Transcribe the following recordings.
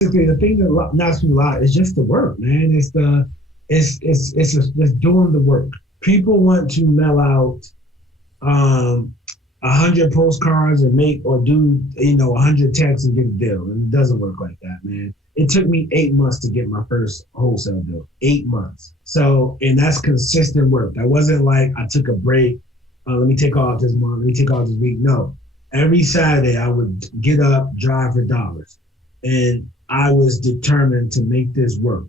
Basically, the thing that knocks me out is just the work, man. It's doing the work. People want to mail out 100 postcards and make or do 100 texts and get a deal, and it doesn't work like that, man. It took me 8 months to get my first wholesale deal. 8 months. So, and that's consistent work. That wasn't like I took a break. Let me take off this month. Let me take off this week. No, every Saturday I would get up, drive for dollars, and I was determined to make this work.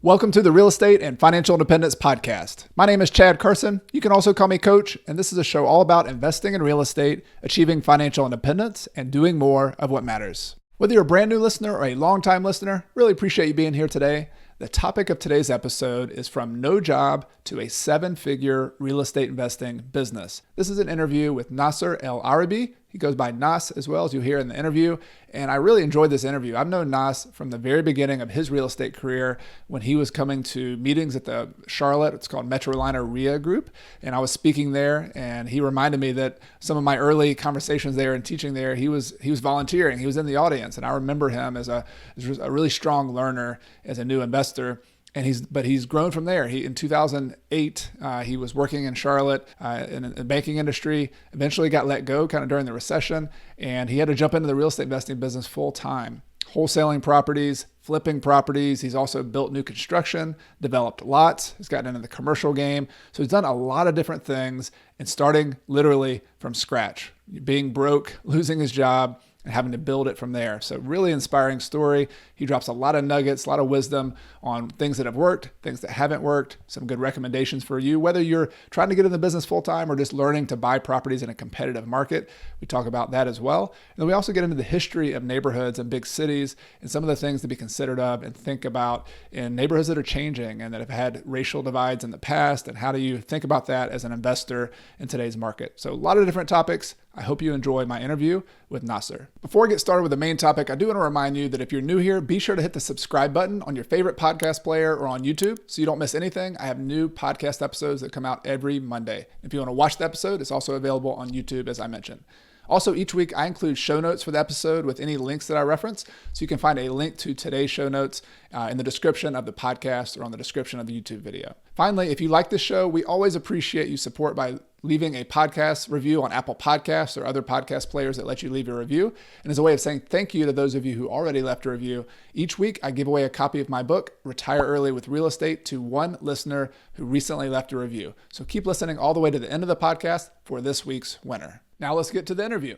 Welcome to the Real Estate and Financial Independence Podcast. My name is Chad Carson. You can also call me Coach, and this is a show all about investing in real estate, achieving financial independence, and doing more of what matters. Whether you're a brand new listener or a longtime listener, really appreciate you being here today. The topic of today's episode is from no job to a 7-figure real estate investing business. This is an interview with Nasar El Arabi. He goes by Nas as well, as you hear in the interview. And I really enjoyed this interview. I've known Nas from the very beginning of his real estate career when he was coming to meetings at the Charlotte, it's called Metroliner RIA Group. And I was speaking there, and he reminded me that some of my early conversations there and teaching there, he was volunteering. He was in the audience. And I remember him as a really strong learner as a new investor. And he's grown from there. In 2008, he was working in Charlotte in the banking industry, eventually got let go kind of during the recession, and he had to jump into the real estate investing business full time, wholesaling properties, flipping properties. He's also built new construction, developed lots. He's gotten into the commercial game. So he's done a lot of different things and starting literally from scratch, being broke, losing his job, and having to build it from there. So really inspiring story. He drops a lot of nuggets, a lot of wisdom on things that have worked, things that haven't worked, some good recommendations for you, whether you're trying to get in the business full time or just learning to buy properties in a competitive market. We talk about that as well. And then we also get into the history of neighborhoods and big cities and some of the things to be considered of and think about in neighborhoods that are changing and that have had racial divides in the past, and how do you think about that as an investor in today's market. So a lot of different topics. I hope you enjoy my interview with Nasar. Before I get started with the main topic, I do want to remind you that if you're new here, be sure to hit the subscribe button on your favorite podcast player or on YouTube so you don't miss anything. I have new podcast episodes that come out every Monday. If you want to watch the episode, it's also available on YouTube, as I mentioned. Also, each week I include show notes for the episode with any links that I reference. So you can find a link to today's show notes in the description of the podcast or on the description of the YouTube video. Finally, if you like this show, we always appreciate your support by leaving a podcast review on Apple Podcasts or other podcast players that let you leave a review. And as a way of saying thank you to those of you who already left a review, each week I give away a copy of my book, Retire Early with Real Estate, to one listener who recently left a review. So keep listening all the way to the end of the podcast for this week's winner. Now let's get to the interview.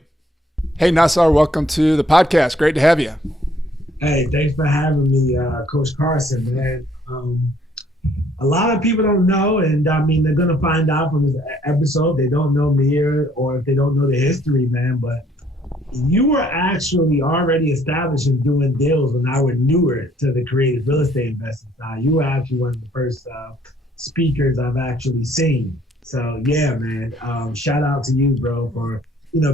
Hey, Nasar, welcome to the podcast. Great to have you. Hey, thanks for having me, Coach Carson, man. A lot of people don't know, and I mean, they're going to find out from this episode. They don't know me or if they don't know the history, man, but you were actually already established in doing deals when I was newer to the creative real estate investing side. You were actually one of the first speakers I've actually seen. So yeah, man, shout out to you, bro, for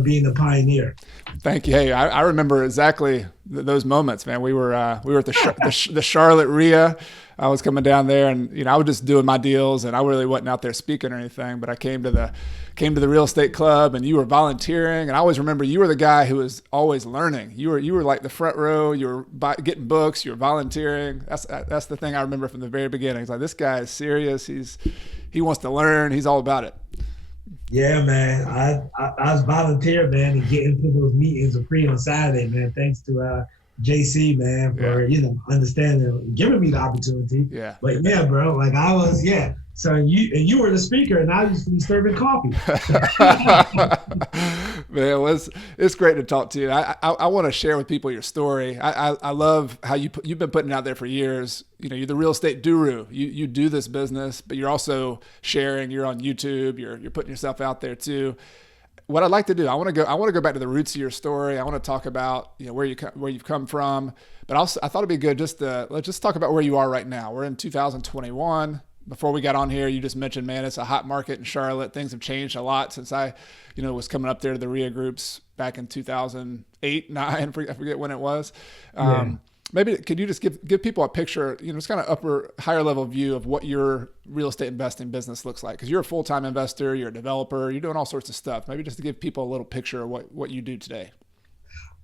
being a pioneer. Thank you. Hey, I remember exactly those moments, man. We were at the Charlotte RIA. I was coming down there, and I was just doing my deals, and I really wasn't out there speaking or anything. But I came to the real estate club, and you were volunteering. And I always remember you were the guy who was always learning. You were like the front row. You were getting books. You were volunteering. That's the thing I remember from the very beginning. It's like, this guy is serious. He wants to learn. He's all about it. Yeah, man. I was volunteer, man, and getting to those meetings for free on Saturday, man. Thanks to JC, man, for understanding, giving me the opportunity. Yeah. But yeah, bro, like I was, yeah. So you were the speaker, and I used to be serving coffee. Man, it's great to talk to you. I want to share with people your story. I love how you've been putting it out there for years. You're the Real Estate Doru. You do this business, but you're also sharing. You're on YouTube. You're putting yourself out there too. What I'd like to do, I want to go back to the roots of your story. I want to talk about where you've come from, but also I thought it'd be good let's just talk about where you are right now. We're in 2021. Before we got on here, you just mentioned, man, it's a hot market in Charlotte. Things have changed a lot since I, was coming up there to the RIA groups back in 2008, 2009. I forget when it was. Maybe could you just give people a picture, just kind of higher level view of what your real estate investing business looks like? Because you're a full-time investor, you're a developer, you're doing all sorts of stuff. Maybe just to give people a little picture of what you do today.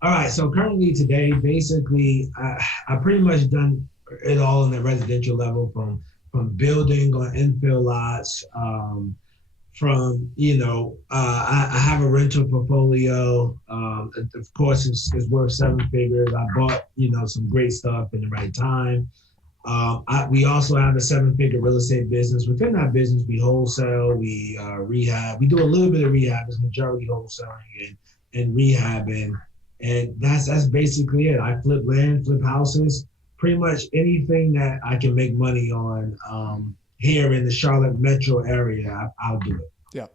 All right. So currently today, basically, I pretty much done it all on the residential level, from building on infill lots, I have a rental portfolio. Of course, it's worth seven figures. I bought, some great stuff in the right time. We also have a seven-figure real estate business. Within that business, we wholesale, we rehab. We do a little bit of rehab. It's majority wholesaling and rehabbing. And that's basically it. I flip land, flip houses, pretty much anything that I can make money on here in the Charlotte metro area, I'll do it. Yeah.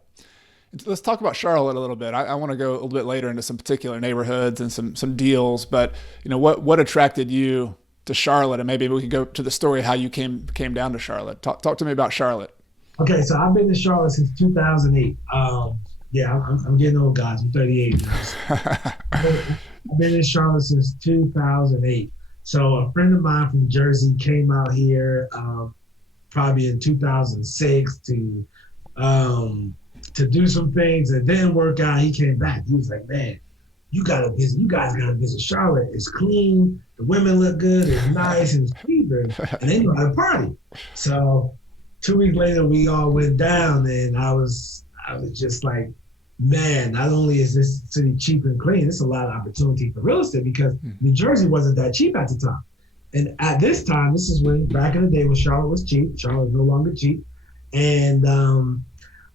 Let's talk about Charlotte a little bit. I want to go a little bit later into some particular neighborhoods and some deals, but what attracted you to Charlotte? And maybe we can go to the story how you came down to Charlotte. Talk to me about Charlotte. Okay, so I've been in Charlotte since 2008. I'm getting old, guys. I'm 38 now. I've been in Charlotte since 2008. So a friend of mine from Jersey came out here probably in 2006 to do some things. It didn't work out. He came back. He was like, man, you guys gotta visit Charlotte. It's clean. The women look good. It's nice and it's cheap, and they know how to party. So 2 weeks later, we all went down, and I was just like, man, not only is this city cheap and clean, it's a lot of opportunity for real estate, because New Jersey wasn't that cheap at the time. And at this time, this is when, back in the day when Charlotte was cheap, Charlotte is no longer cheap. And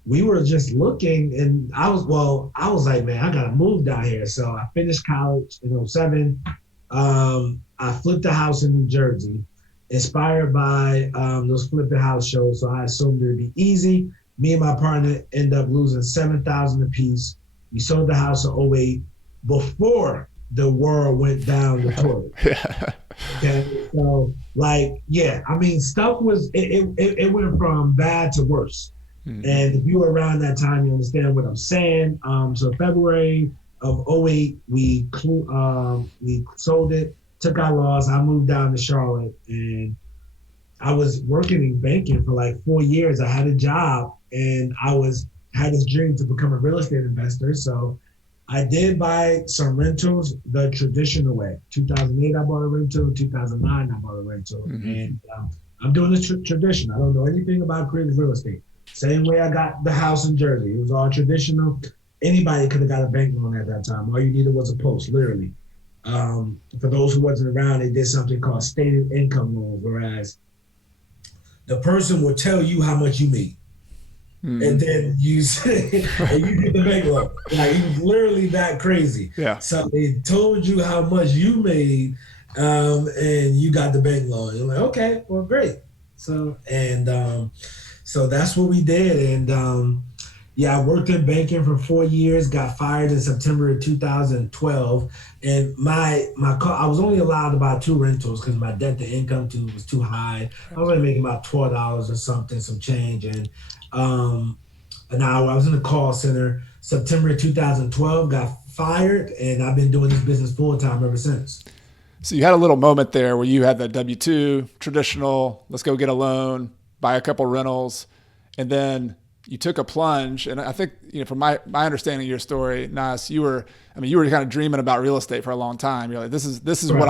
we were just looking, and I was like, man, I gotta move down here. So I finished college in 2007. I flipped a house in New Jersey, inspired by those flipping house shows. So I assumed it would be easy. Me and my partner ended up losing $7,000 apiece. We sold the house in 2008 before the world went down the toilet. Okay, so stuff was, it went from bad to worse. And if you were around that time, you understand what I'm saying. So February of 2008, we sold it, took our loss. I moved down to Charlotte, and I was working in banking for like 4 years. I had a job, and had this dream to become a real estate investor. So I did buy some rentals the traditional way. 2008, I bought a rental. 2009, I bought a rental. And I'm doing this tradition. I don't know anything about creative real estate. Same way I got the house in Jersey. It was all traditional. Anybody could have got a bank loan at that time. All you needed was a post, literally. For those who wasn't around, they did something called stated income loans, whereas the person will tell you how much you made. And then you say, and you get the bank loan. Like, it was literally that crazy. Yeah. So they told you how much you made, and you got the bank loan. You're like, okay, well, great. So that's what we did. And I worked in banking for 4 years, got fired in September of 2012. And I was only allowed to buy 2 rentals because my debt to income was too high. I was only making about $12 or something, some change. And now I was in the call center. September 2012, got fired, and I've been doing this business full time ever since. So you had a little moment there where you had the W-2, traditional, let's go get a loan, buy a couple rentals, and then you took a plunge. And I think, from my understanding of your story, Nas, you were kind of dreaming about real estate for a long time. You're like, this is what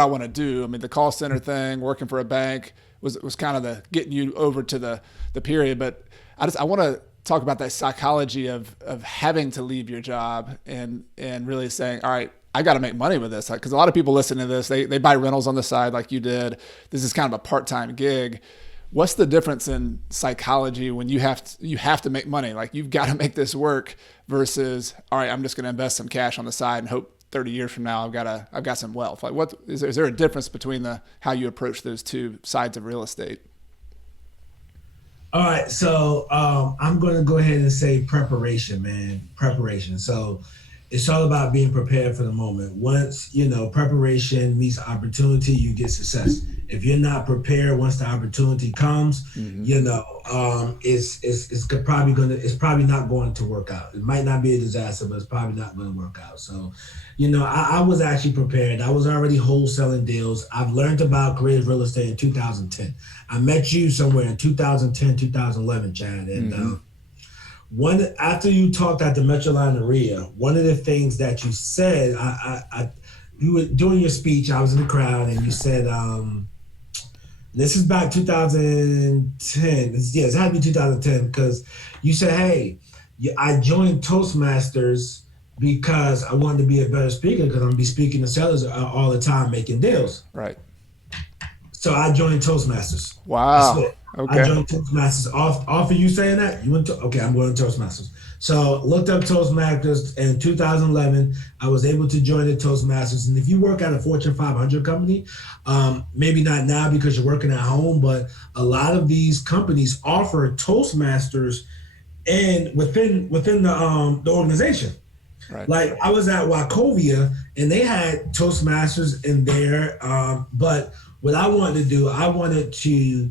I want to do. I mean, the call center thing, working for a bank was kind of the getting you over to the period. But I want to talk about that psychology of having to leave your job and really saying, all right, I got to make money with this. Because a lot of people listening to this, they buy rentals on the side like you did. This is kind of a part-time gig. What's the difference in psychology when you have to make money? Like, you've got to make this work versus, all right, I'm just going to invest some cash on the side and hope 30 years from now I've got some wealth. Like, what is there a difference between how you approach those two sides of real estate? All right, so I'm going to go ahead and say preparation, man. Preparation. So it's all about being prepared for the moment. Once, preparation meets opportunity, you get success. if you're not prepared once the opportunity comes, it's probably not going to work out. It might not be a disaster, but it's probably not going to work out. So, I was actually prepared. I was already wholesaling deals. I've learned about creative real estate in 2010. I met you somewhere in 2010, 2011, Chad, and after you talked at the Metroline Arena, one of the things that you said, you were doing your speech. I was in the crowd, and you said, this is back 2010. It had to be 2010 because you said, "Hey, I joined Toastmasters because I wanted to be a better speaker because I'm gonna be speaking to sellers all the time, making deals." Right. So I joined Toastmasters. Wow. Okay. I joined Toastmasters off of you saying that. You went to I'm going to Toastmasters. So looked up Toastmasters in 2011. I was able to join the Toastmasters. And if you work at a Fortune 500 company, maybe not now because you're working at home, but a lot of these companies offer Toastmasters and within the organization. Right. Like I was at Wachovia and they had Toastmasters in there, but what I wanted to do, I wanted to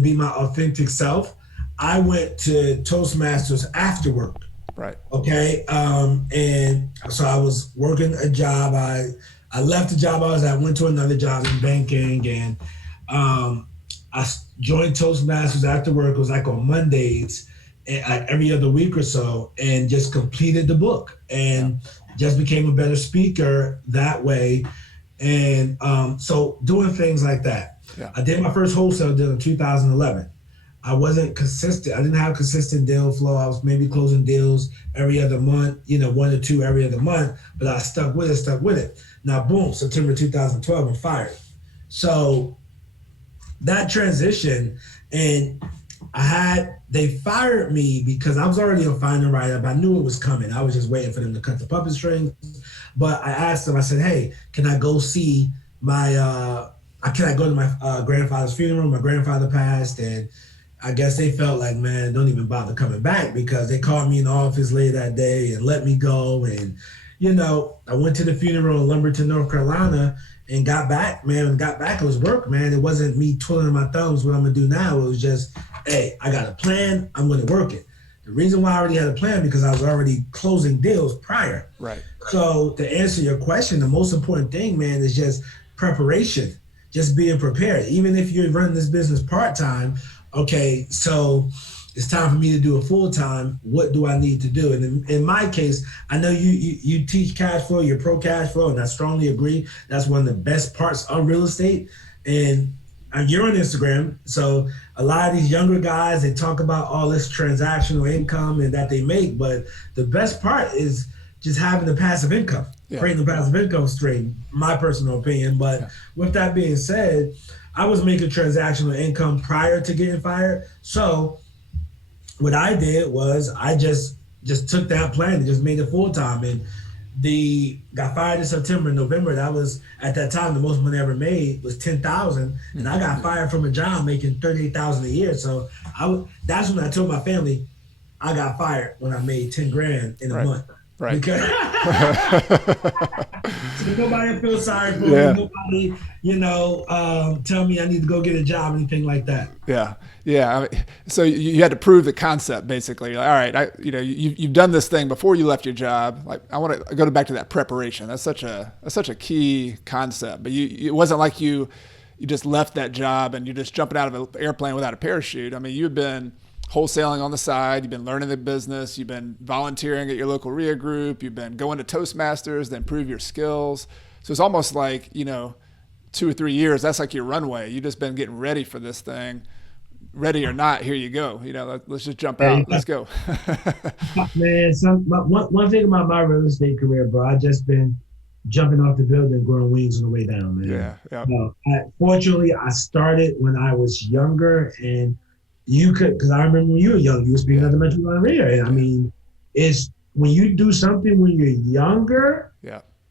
be my authentic self. I went to Toastmasters after work. Right. Okay. And so I was working a job. I left the job I was at, went to another job in banking, and I joined Toastmasters after work. It was like on Mondays, every other week or so, and just completed the book and just became a better speaker that way. And so doing things like that. Yeah. I did my first wholesale deal in 2011. I wasn't consistent. I didn't have consistent deal flow. I was maybe closing deals every other month, 1 or 2 every other month, but I stuck with it. Now, boom, September 2012, I'm fired. So that transition, and they fired me because I was already on Find and Write Up. I knew it was coming. I was just waiting for them to cut the puppet strings. But I asked them, I said, "Hey, can I go see can I go to my grandfather's funeral? My grandfather passed." And I guess they felt like, man, don't even bother coming back because they called me in the office late that day and let me go. And, I went to the funeral in Lumberton, North Carolina, and got back, man. It was work, man. It wasn't me twiddling my thumbs, what I'm going to do now. It was just, hey, I got a plan. I'm going to work it. The reason why I already had a plan because I was already closing deals prior. Right. So to answer your question, the most important thing, man, is just preparation, just being prepared. Even if you're running this business part-time, okay, so it's time for me to do it full-time. What do I need to do? And in my case, I know you teach cash flow, you're pro cash flow, and I strongly agree. That's one of the best parts of real estate. And you're on Instagram, so a lot of these younger guys, they talk about all this transactional income and that they make, but the best part is just having the passive income, creating the passive income stream, my personal opinion. But with that being said, I was making transactional income prior to getting fired. So what I did was I just took that plan and just made it full time. And got fired in September, November. That was at that time the most money I ever made was $10,000, and I got fired from a job making $38,000 a year. So that's when I told my family I got fired when I made $10,000 in a month. Right. Because so nobody feels sorry for me. Nobody, tell me I need to go get a job, anything like that. Yeah. Yeah. I mean, so you had to prove the concept basically. Like, all right. You've done this thing before you left your job. Like I want to go back to that preparation. That's such a key concept, but it wasn't like you just left that job and you're just jumping out of an airplane without a parachute. I mean, you've been wholesaling on the side, you've been learning the business, you've been volunteering at your local RIA group, you've been going to Toastmasters to improve your skills. So it's almost like, 2 or 3 years, that's like your runway. You've just been getting ready for this thing. Ready or not, here you go. Let's just jump out. Let's go. Man, one thing about my real estate career, bro, I just been jumping off the building, growing wings on the way down, man. Yeah. Fortunately, I started when I was younger, and because I remember when you were young, you were speaking at the Metroline Arena. And I mean, it's when you do something when you're younger,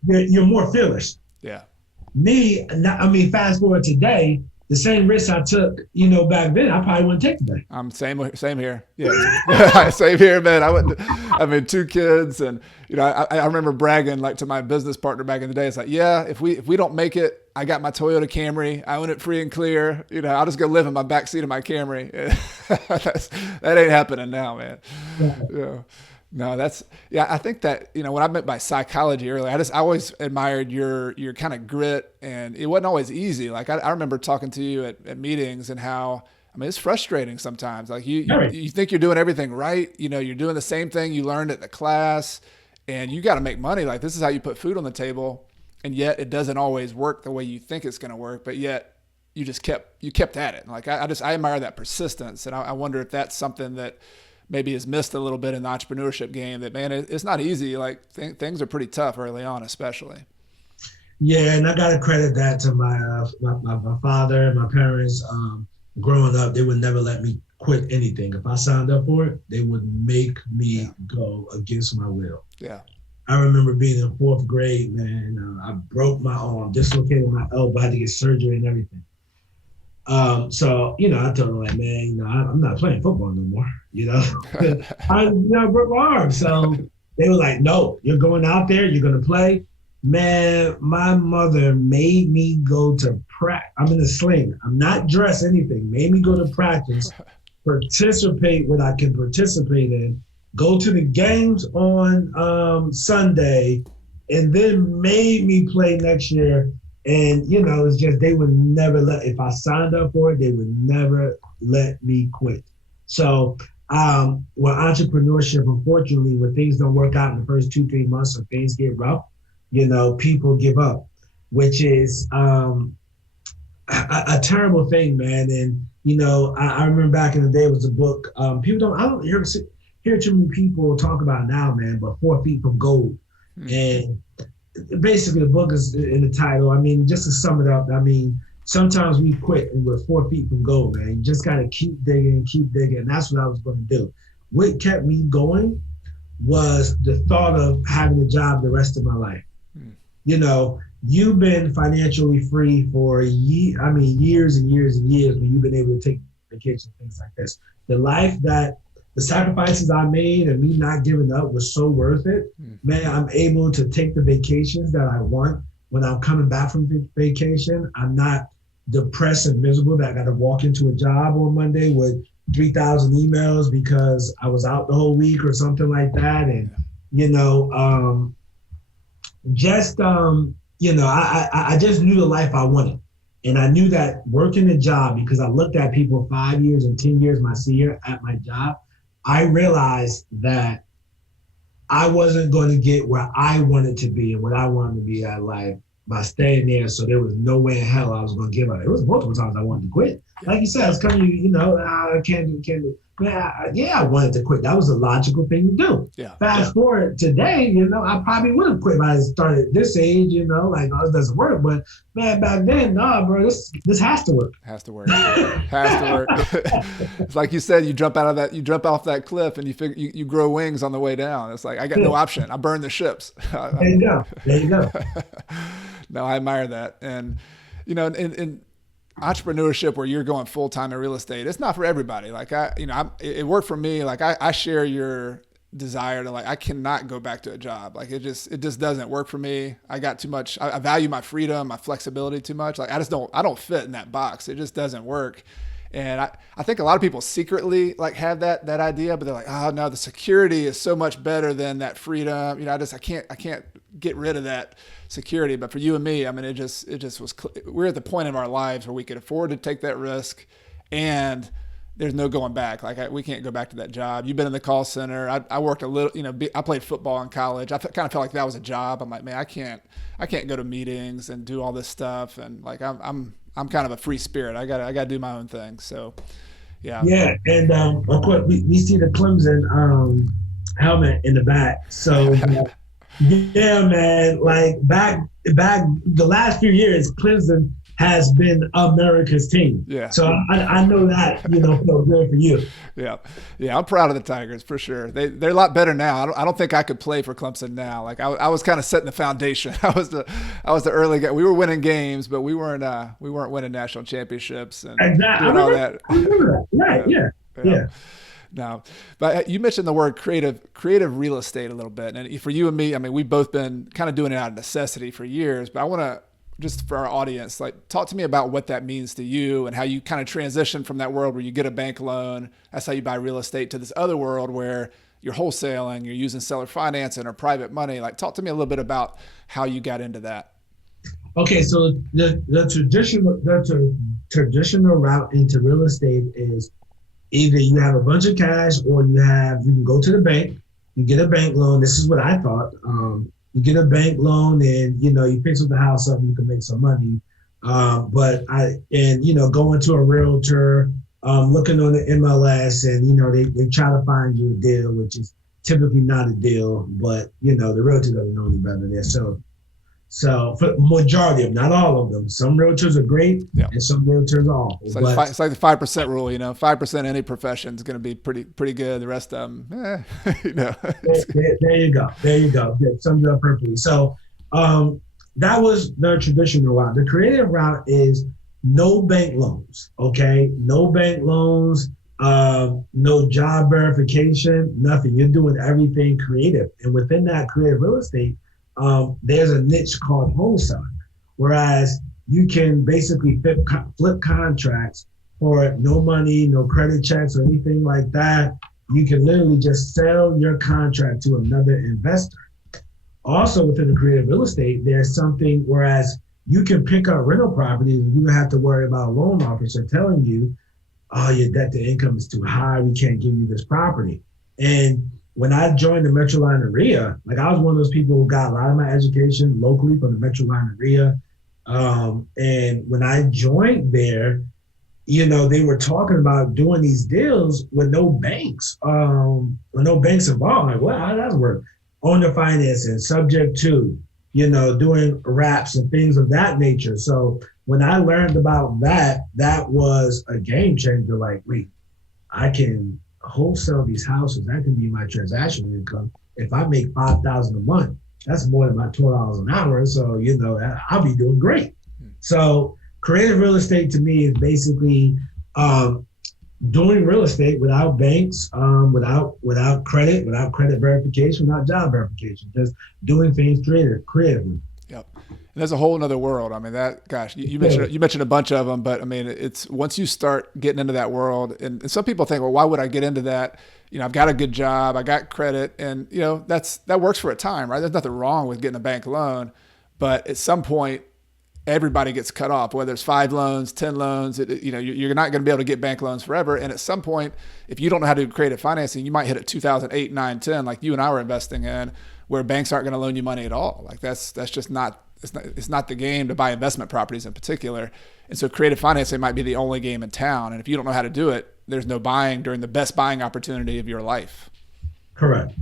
you're more fearless. Yeah. Me, fast forward today, the same risk I took, back then, I probably wouldn't take today. Same here. Yeah, same here, man. I mean, 2 kids, and I remember bragging like to my business partner back in the day. It's like, yeah, if we don't make it, I got my Toyota Camry. I own it free and clear. I'll just go live in my backseat of my Camry. That ain't happening now, man. Yeah. No, I think that, what I meant by psychology earlier, I always admired your kind of grit, and it wasn't always easy. Like I remember talking to you at meetings and how, it's frustrating sometimes. Like you think you're doing everything right. You're doing the same thing you learned at the class, and you got to make money. Like this is how you put food on the table. And yet it doesn't always work the way you think it's going to work, but yet you kept at it. Like I admire that persistence. And I wonder if that's something that maybe is missed a little bit in the entrepreneurship game, that, man, it's not easy. Like things are pretty tough early on, especially. Yeah. And I got to credit that to my father and my parents. Growing up, they would never let me quit anything. If I signed up for it, they would make me go against my will. Yeah. I remember being in 4th grade, man. I broke my arm, dislocated my elbow, I had to get surgery and everything. So, I told them, like, man, I'm not playing football no more, I broke my arm. So they were like, no, you're going out there, you're going to play. Man, my mother made me go to practice. I'm in a sling. I'm not dressed anything. Made me go to practice, participate what I can participate in, go to the games on Sunday, and then made me play next year. And, it's just, they would never if I signed up for it, they would never let me quit. So, entrepreneurship, unfortunately, when things don't work out in the first 2-3 months or things get rough, people give up, which is a terrible thing, man. And, I remember back in the day, it was a book. I don't hear too many people talk about now, man, but 4 Feet from Gold. And basically the book is in the title. Just to sum it up, sometimes we quit and we're 4 feet from gold, man. You just got to keep digging. And that's what I was going to do. What kept me going was the thought of having a job the rest of my life. You've been financially free for years and years and years when you've been able to take vacations, things like this. The sacrifices I made and me not giving up was so worth it. Man, I'm able to take the vacations that I want. When I'm coming back from vacation, I'm not depressed and miserable that I got to walk into a job on Monday with 3,000 emails because I was out the whole week or something like that. And, I just knew the life I wanted. And I knew that working a job, because I looked at people 5 years and 10 years my senior at my job, I realized that I wasn't going to get where I wanted to be and what I wanted to be at life by staying there. So there was no way in hell I was going to give up. It was multiple times I wanted to quit. Like you said, I was coming, I can't do. I wanted to quit. That was a logical thing to do. Yeah. Fast forward today, I probably would have quit if I started at this age, it doesn't work. But man, back then, no, bro, this has to work. Has to work. Has to work. It's like you said, you jump off that cliff and you figure you grow wings on the way down. It's like, I got no option. I burn the ships. There you go. No, I admire that. And, in entrepreneurship where you're going full-time in real estate, it's not for everybody. Like it worked for me. Like I share your desire to I cannot go back to a job. Like it just doesn't work for me. I got too much. I value my freedom, my flexibility too much. Like I don't fit in that box. It just doesn't work. And I think a lot of people secretly have that idea, but they're like, oh no, the security is so much better than that freedom. I can't get rid of that security. But for you and me, it just was, we're at the point in our lives where we could afford to take that risk and there's no going back. We can't go back to that job. You've been in the call center. I worked a little, I played football in college. I kind of felt like that was a job. I'm like, man, I can't go to meetings and do all this stuff. And I'm kind of a free spirit. I gotta do my own thing. So, yeah. Yeah, and of course we see the Clemson helmet in the back. So, yeah, man. Back the last few years, Clemson has been America's team. Yeah. So I know that, felt good for you. Yeah. Yeah. I'm proud of the Tigers for sure. They're a lot better now. I don't think I could play for Clemson now. Like I was kind of setting the foundation. I was the early guy. We were winning games, but we weren't winning national championships and Exactly. doing all that. I remember that. Right. Yeah. No, but you mentioned the word creative real estate a little bit. And for you and me, I mean, we've both been kind of doing it out of necessity for years, but I want to, just for our audience, like talk to me about what that means to you and how you kind of transition from that world where you get a bank loan, that's how you buy real estate, to this other world where you're wholesaling, you're using seller financing or private money. Like talk to me a little bit about how you got into that. Okay, so the traditional route into real estate is either you have a bunch of cash or you can go to the bank, you get a bank loan. This is what I thought. You get a bank loan and, you fix up the house up and you can make some money. Going to a realtor, looking on the MLS and, they try to find you a deal, which is typically not a deal, but, the realtor doesn't know any better there. So for majority of them, not all of them, some realtors are great and some realtors are awful. It's like the 5% rule, 5% any profession is going to be pretty good. The rest of them, There you go. Yeah, sums it up perfectly. So that was the traditional route. The creative route is no bank loans, okay? No bank loans, no job verification, nothing. You're doing everything creative. And within that creative real estate, there's a niche called wholesaling, whereas you can basically flip contracts for no money, no credit checks or anything like that. You can literally just sell your contract to another investor. Also within the creative real estate, there's something whereas you can pick up rental properties and you don't have to worry about a loan officer telling you, oh, your debt to income is too high, we can't give you this property. And when I joined the Metroline area, like I was one of those people who got a lot of my education locally from the Metroline area. And when I joined there, they were talking about doing these deals with no banks, involved. Like, well, how does that work? Owner financing, subject to, doing wraps and things of that nature. So when I learned about that was a game changer. Like, wait, I can wholesale these houses. That can be my transaction income. If I make $5,000 a month, that's more than my $12 an hour. So, I'll be doing great. So creative real estate to me is basically doing real estate without banks, without credit verification, without job verification, just doing things creatively. Yep. And there's a whole nother world. I mean, you mentioned a bunch of them, but I mean, it's once you start getting into that world, and some people think, well, why would I get into that? I've got a good job, I got credit, and that works for a time, right? There's nothing wrong with getting a bank loan, but at some point, everybody gets cut off, whether it's 5 loans, 10 loans, you're not going to be able to get bank loans forever. And at some point, if you don't know how to do creative financing, you might hit a 2008, 9, 10, like you and I were investing in, where banks aren't going to loan you money at all. Like that's just not, it's not the game to buy investment properties in particular. And so creative financing might be the only game in town. And if you don't know how to do it, there's no buying during the best buying opportunity of your life. Correct.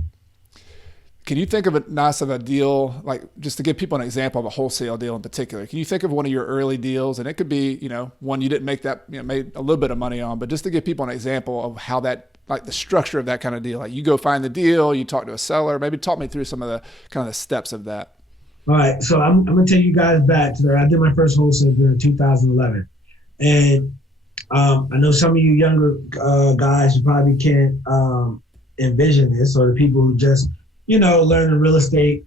Can you think of a deal, like just to give people an example of a wholesale deal in particular? Can you think of one of your early deals, and it could be, one you didn't make that, made a little bit of money on, but just to give people an example of how that, like the structure of that kind of deal, like you go find the deal, you talk to a seller, maybe talk me through some of the kind of the steps of that. All right. So I'm going to take you guys back to I did my first wholesale deal in 2011. And I know some of you younger guys, you probably can't envision this, or the people who just, learning real estate.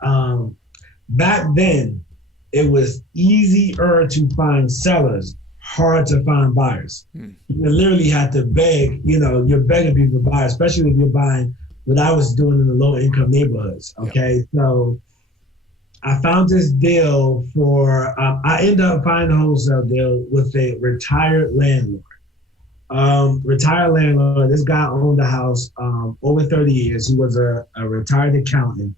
Back then, it was easier to find sellers, hard to find buyers. You literally had to beg, you're begging people to buy, especially if you're buying what I was doing in the low income neighborhoods. Okay. Yep. So I found this deal I ended up finding a wholesale deal with a retired landlord. This guy owned a house over 30 years. He was a retired accountant.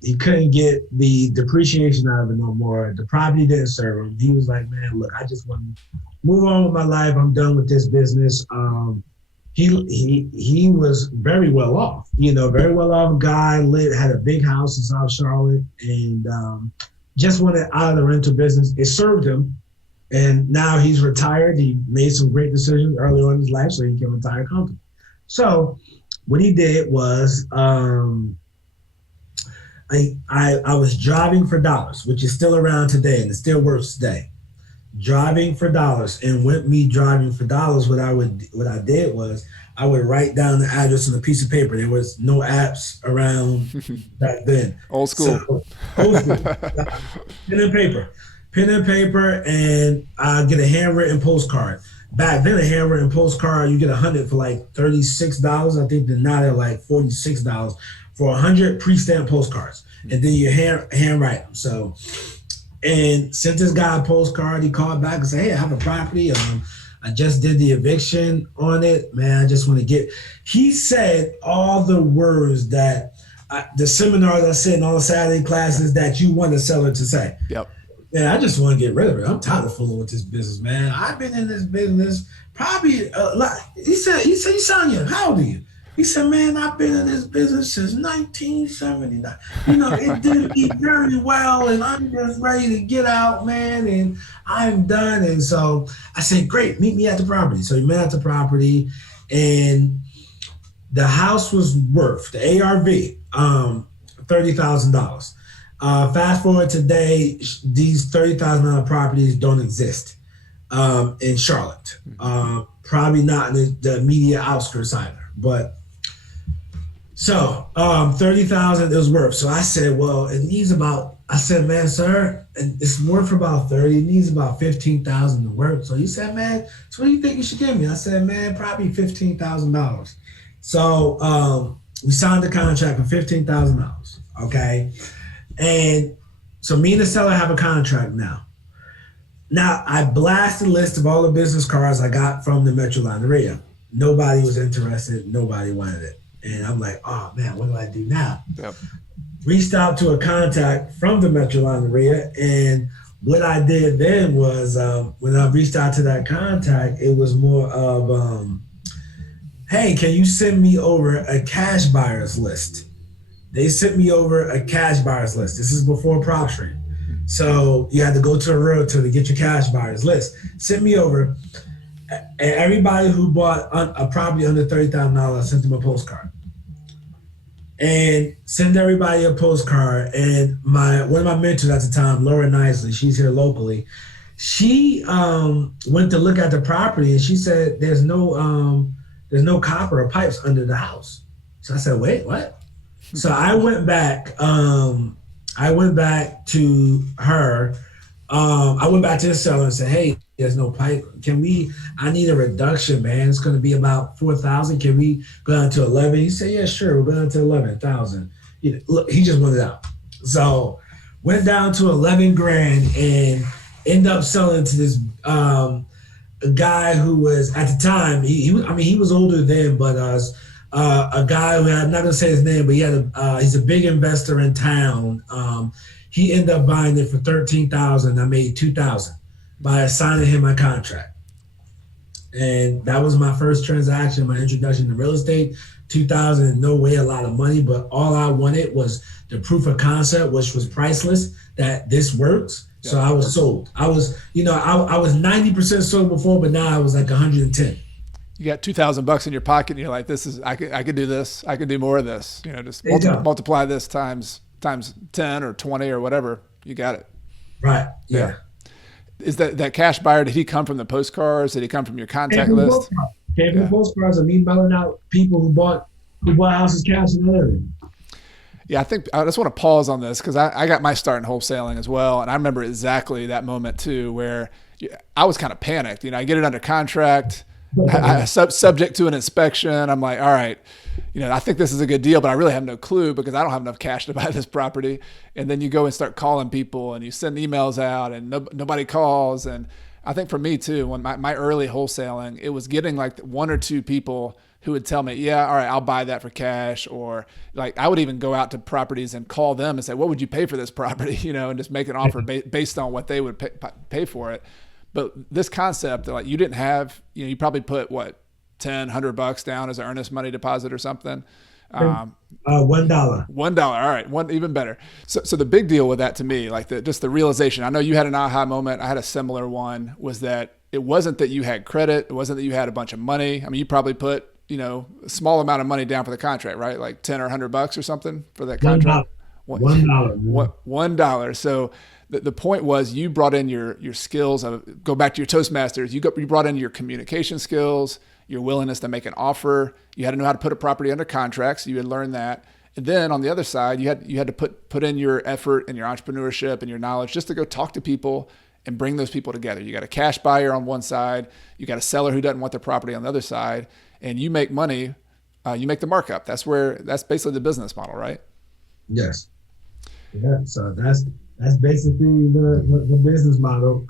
He couldn't get the depreciation out of it no more. The property didn't serve him. He was like, man, look, I just want to move on with my life. I'm done with this business. He was very well off, very well off guy, had a big house in South Charlotte, and just wanted out of the rental business. It served him. And now he's retired. He made some great decisions early on in his life so he can retire comfortably. So what he did was I was driving for dollars, which is still around today and it still works today. Driving for dollars, and with me driving for dollars, what I did was I would write down the address on a piece of paper. There was no apps around back then. Old school. So, old school. Pen and paper, and I get a handwritten postcard. Back then, a handwritten postcard you get 100 for like $36. I think now they're like $46 for 100 pre-stamped postcards, and then you handwrite them. So. And sent this guy a postcard. He called back and said, "Hey, I have a property. I just did the eviction on it. Man, I just want to get." He said all the words that the seminars I said in all the Saturday classes that you want a seller to say. Yep. Man, I just want to get rid of it. I'm tired of fooling with this business, man. I've been in this business probably a lot. He said, you sound young. How old are you? He said, "Man, I've been in this business since 1979. You know, it did me very well, and I'm just ready to get out, man, and I'm done." And so I said, "Great, meet me at the property." So he met at the property, and the house was worth, the ARV, $30,000. Fast forward today, these $30,000 properties don't exist in Charlotte. Probably not in the immediate outskirts either, but so 30,000 it was worth. So I said, well, it needs about, I said, "Man, sir, it's worth about 30. It needs about 15,000 to work." So he said, "Man, so what do you think you should give me?" I said, "Man, probably $15,000. So we signed the contract for $15,000. Okay. And so me and the seller have a contract now. Now I blast the list of all the business cards I got from the Metro line area. Nobody was interested. Nobody wanted it. And I'm like, "Oh man, what do I do now?" Yep. Reached out to a contact from the Metro line area, and what I did then was when I reached out to that contact, it was more of, "Hey, can you send me over a cash buyers list?" They sent me over a cash buyers list. This is before PropStream. So you had to go to a realtor to get your cash buyers list. Sent me over, and everybody who bought a property under $30,000, I sent them a postcard. And send everybody a postcard. And one of my mentors at the time, Laura Nisley, she's here locally. She went to look at the property, and she said there's no copper or pipes under the house. So I said, "Wait, what?" So I went back. I went back to her. I went back to the seller and said, "Hey, there's no pipe. I need a reduction, man. It's going to be about 4,000. Can we go down to 11? He said, "Yeah, sure. We'll go down to 11,000. Look, he just wanted out. So went down to 11 grand and ended up selling to this a guy who was at the time, he was older then, but a guy who I'm not going to say his name, but he's a big investor in town. He ended up buying it for $13,000. I made $2,000 by assigning him my contract. And that was my first transaction, my introduction to real estate. $2,000, in no way a lot of money, but all I wanted was the proof of concept, which was priceless, that this works. Yeah. So I was sold. I was 90% sold before, but now I was like 110. You got $2,000 in your pocket, and you're like, I could do this. I could do more of this. Just multiply this times 10 or 20 or whatever. You got it. Right. Yeah. Is that cash buyer? Did he come from the postcards? Did he come from your contact list? Came from the postcards of me mailing out people who bought houses cash in the area. Yeah, I think I just want to pause on this because I got my start in wholesaling as well, and I remember exactly that moment too, where I was kind of panicked. I get it under contract. I subject to an inspection. I'm like, all right, I think this is a good deal, but I really have no clue because I don't have enough cash to buy this property. And then you go and start calling people and you send emails out and nobody calls. And I think for me too, when my early wholesaling, it was getting like one or two people who would tell me, yeah, all right, I'll buy that for cash. Or like I would even go out to properties and call them and say, what would you pay for this property? And just make an offer based on what they would pay for it. But this concept, like you didn't have, you probably put what, $100 down as an earnest money deposit or something. $1. $1. All right. One, even better. So the big deal with that to me, like just the realization, I know you had an aha moment. I had a similar one, was that it wasn't that you had credit. It wasn't that you had a bunch of money. I mean, you probably put, a small amount of money down for the contract, right? Like 10 or $100 or something for that contract. $1. $1. So the point was you brought in your skills of, go back to your Toastmasters. You brought in your communication skills, your willingness to make an offer. You had to know how to put a property under contract. So you had learned that. And then on the other side, you had to put in your effort and your entrepreneurship and your knowledge just to go talk to people and bring those people together. You got a cash buyer on one side, you got a seller who doesn't want their property on the other side, and you make money, you make the markup. That's basically the business model, right? Yes. Yeah. So that's basically the business model.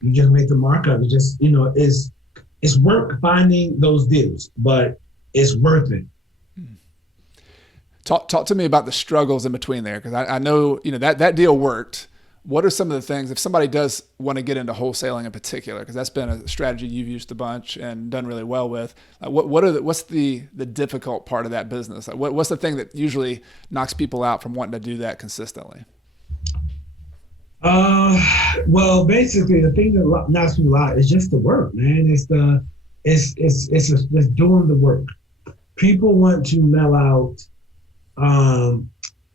You just make the markup. It just, it's work finding those deals, but it's worth it. Talk to me about the struggles in between there, because I know that deal worked. What are some of the things, if somebody does want to get into wholesaling in particular, because that's been a strategy you've used a bunch and done really well with, what's the difficult part of that business? Like what's the thing that usually knocks people out from wanting to do that consistently? Well, basically the thing that knocks people out is just the work, man. It's just doing the work. People want to mail out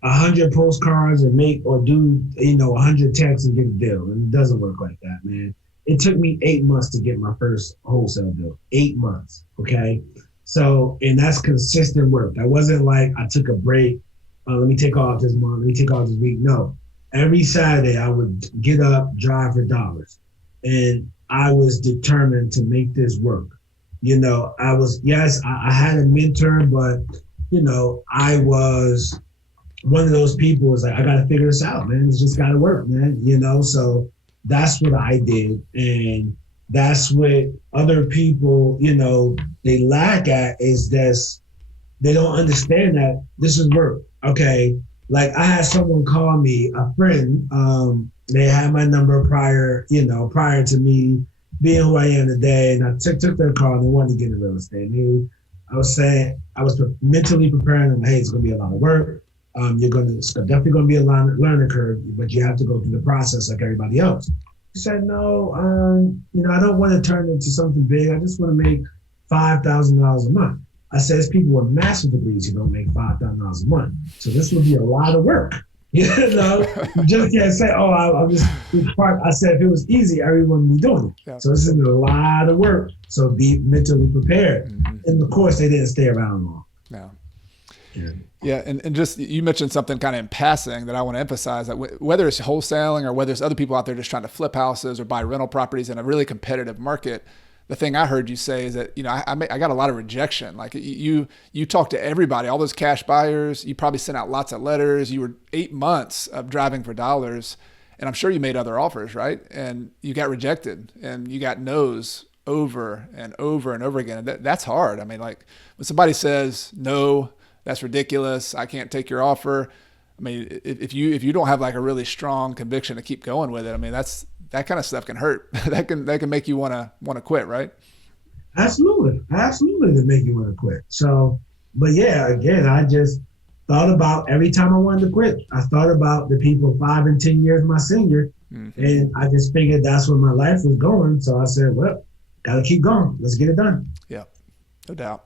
100 postcards or do 100 texts and get a deal, and it doesn't work like that, man. It took me 8 months to get my first wholesale deal. 8 months, okay? So, and that's consistent work. That wasn't like I took a break. Let me take off this month. Let me take off this week. No, every Saturday I would get up, drive for dollars, and I was determined to make this work. I had a mentor, but I was one of those people was like, I got to figure this out, man. It's just got to work, man. So that's what I did. And that's what other people, they lack at is this. They don't understand that this is work. Okay. Like I had someone call me, a friend, they had my number prior to me being who I am today. And I took their call and they wanted to get into real estate. I was saying, I was mentally preparing them. Hey, it's going to be a lot of work. It's definitely going to be a learning curve, but you have to go through the process like everybody else. He said, no, I don't want to turn it into something big. I just want to make $5,000 a month. I said, there's people with master's degrees who don't make $5,000 a month. So this would be a lot of work. You just can't say, I'll just be part. I said, if it was easy, everyone would be doing it. Yeah. So this is a lot of work. So be mentally prepared. Mm-hmm. And of course, they didn't stay around long. No. Yeah. And just, you mentioned something kind of in passing that I want to emphasize, that whether it's wholesaling or whether it's other people out there just trying to flip houses or buy rental properties in a really competitive market, the thing I heard you say is that, I got a lot of rejection. Like you talked to everybody, all those cash buyers, you probably sent out lots of letters. You were 8 months of driving for dollars, and I'm sure you made other offers, right? And you got rejected and you got no's over and over and over again. And that's hard. I mean, like when somebody says, no, that's ridiculous, I can't take your offer. I mean, if you don't have like a really strong conviction to keep going with it, I mean, that kind of stuff can hurt. that can make you want to quit, right? Absolutely to make you want to quit. So, but yeah, again, I just thought about every time I wanted to quit, I thought about the people 5 and 10 years my senior, mm-hmm. and I just figured that's where my life was going. So I said, well, gotta keep going. Let's get it done. Yeah, no doubt.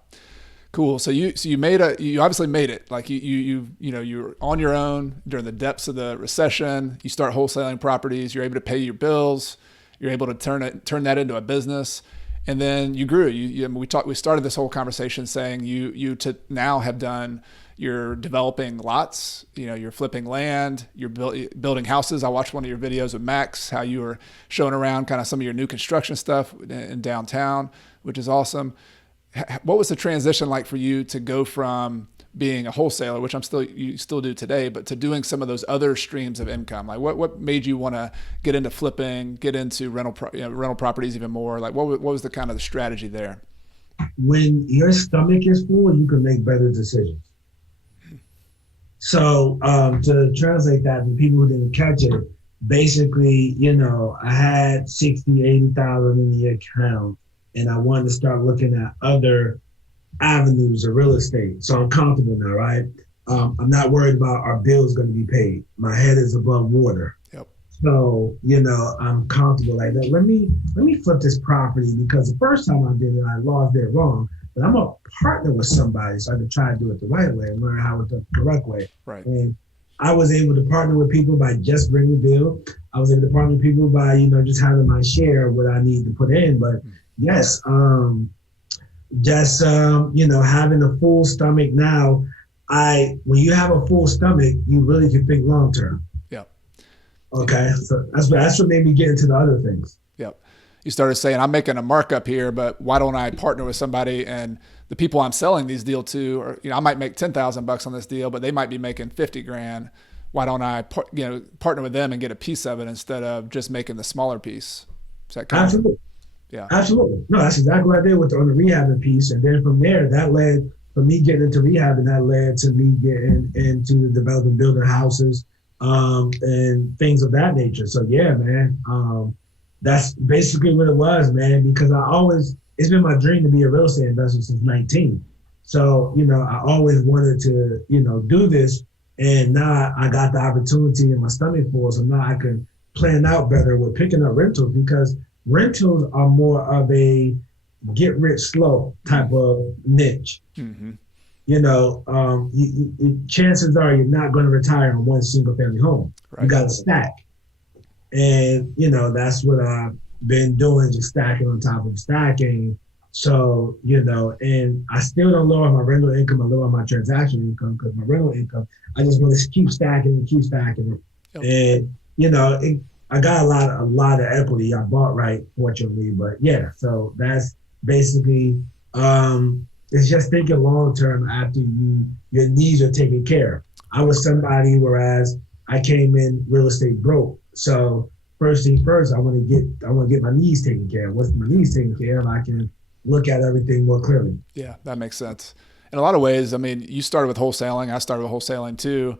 Cool. So you obviously made it. Like you're on your own during the depths of the recession. You start wholesaling properties. You're able to pay your bills. You're able to turn that into a business, and then you grew. We started this whole conversation saying you to now have done. You're developing lots. You're flipping land. You're building houses. I watched one of your videos with Max, how you were showing around kind of some of your new construction stuff in downtown, which is awesome. What was the transition like for you to go from being a wholesaler, which you still do today, but to doing some of those other streams of income? Like what made you want to get into flipping, get into rental properties even more? Like what was the kind of the strategy there? When your stomach is full, you can make better decisions. So to translate that for people who didn't catch it, basically, I had 60, 80,000 in the account. And I wanted to start looking at other avenues of real estate. So I'm comfortable now, right? I'm not worried about our bills going to be paid. My head is above water. Yep. So, I'm comfortable like that. Let me flip this property because the first time I did it, I lost it wrong. But I'm a partner with somebody so I can try to do it the right way and learn how it's the correct way. Right. And I was able to partner with people by just bringing the bill. I was able to partner with people by, just having my share of what I need to put in. But yes, having a full stomach now, when you have a full stomach, you really can think long term. Yeah. Okay. So that's what made me get into the other things. Yep. You started saying, I'm making a markup here, but why don't I partner with somebody? And the people I'm selling these deals to, or, I might make $10,000 on this deal, but they might be making 50 grand. Why don't I, partner with them and get a piece of it instead of just making the smaller piece? Is that kind Absolutely. Yeah. Absolutely. No, that's exactly what I did on the rehabbing piece. And then from there, that led from me getting into rehabbing, that led to me getting into developing, building houses, and things of that nature. So yeah, man, that's basically what it was, man, because it's been my dream to be a real estate investor since 19. So, I always wanted to, do this. And now I got the opportunity in my stomach for it. So now I can plan out better with picking up rentals because rentals are more of a get rich slow type of niche. Mm-hmm. Chances are you're not going to retire on one single family home. Right. You got to stack. And, that's what I've been doing, just stacking on top of stacking. So, and I still don't lower my rental income. I lower my transaction income because my rental income, I just want to keep stacking and keep stacking it. Yep. And, I got a lot of equity. I bought right, fortunately. But yeah, so that's basically, it's just thinking long term after your needs are taken care of. I was somebody, whereas I came in real estate broke. So first thing first, I want to get my needs taken care of. Once my needs taken care of, I can look at everything more clearly. Yeah, that makes sense. In a lot of ways, I mean, you started with wholesaling. I started with wholesaling too.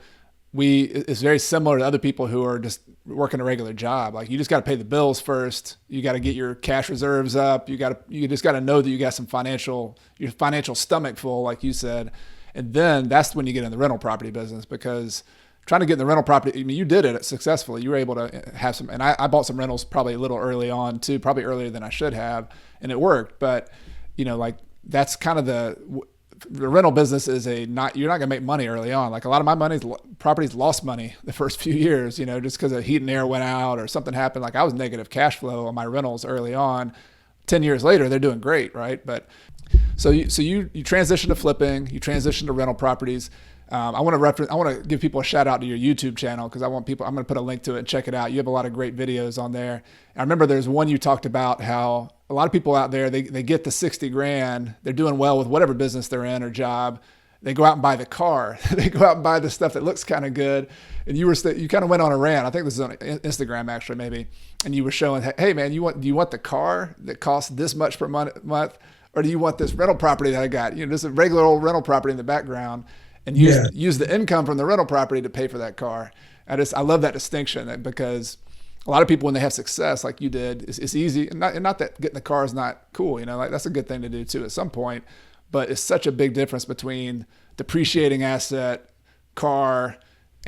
It's very similar to other people who are just working a regular job. Like you just got to pay the bills first. You got to get your cash reserves up. You just got to know that you got your financial stomach full, like you said. And then that's when you get in the rental property business because trying to get in the rental property, I mean, you did it successfully. You were able to have some, and I bought some rentals probably a little early on too, probably earlier than I should have. And it worked. But, that's kind of the rental business is you're not going to make money early on. Like a lot of my properties lost money the first few years, just because the heat and air went out or something happened. Like I was negative cash flow on my rentals early on. 10 years later, they're doing great, right? But so you transition to flipping, you transition to rental properties. I want to give people a shout out to your YouTube channel because I'm going to put a link to it and check it out. You have a lot of great videos on there. I remember there's one you talked about how a lot of people out there, they get the 60 grand, they're doing well with whatever business they're in or job. They go out and buy the car. They go out and buy the stuff that looks kind of good. And you kind of went on a rant. I think this is on Instagram actually maybe. And you were showing, hey man, do you want the car that costs this much per month? Or do you want this rental property that I got? Just a regular old rental property in the background. And use the income from the rental property to pay for that car. I love that distinction because a lot of people, when they have success like you did, it's easy. And not that getting the car is not cool, like that's a good thing to do too at some point. But it's such a big difference between depreciating asset, car,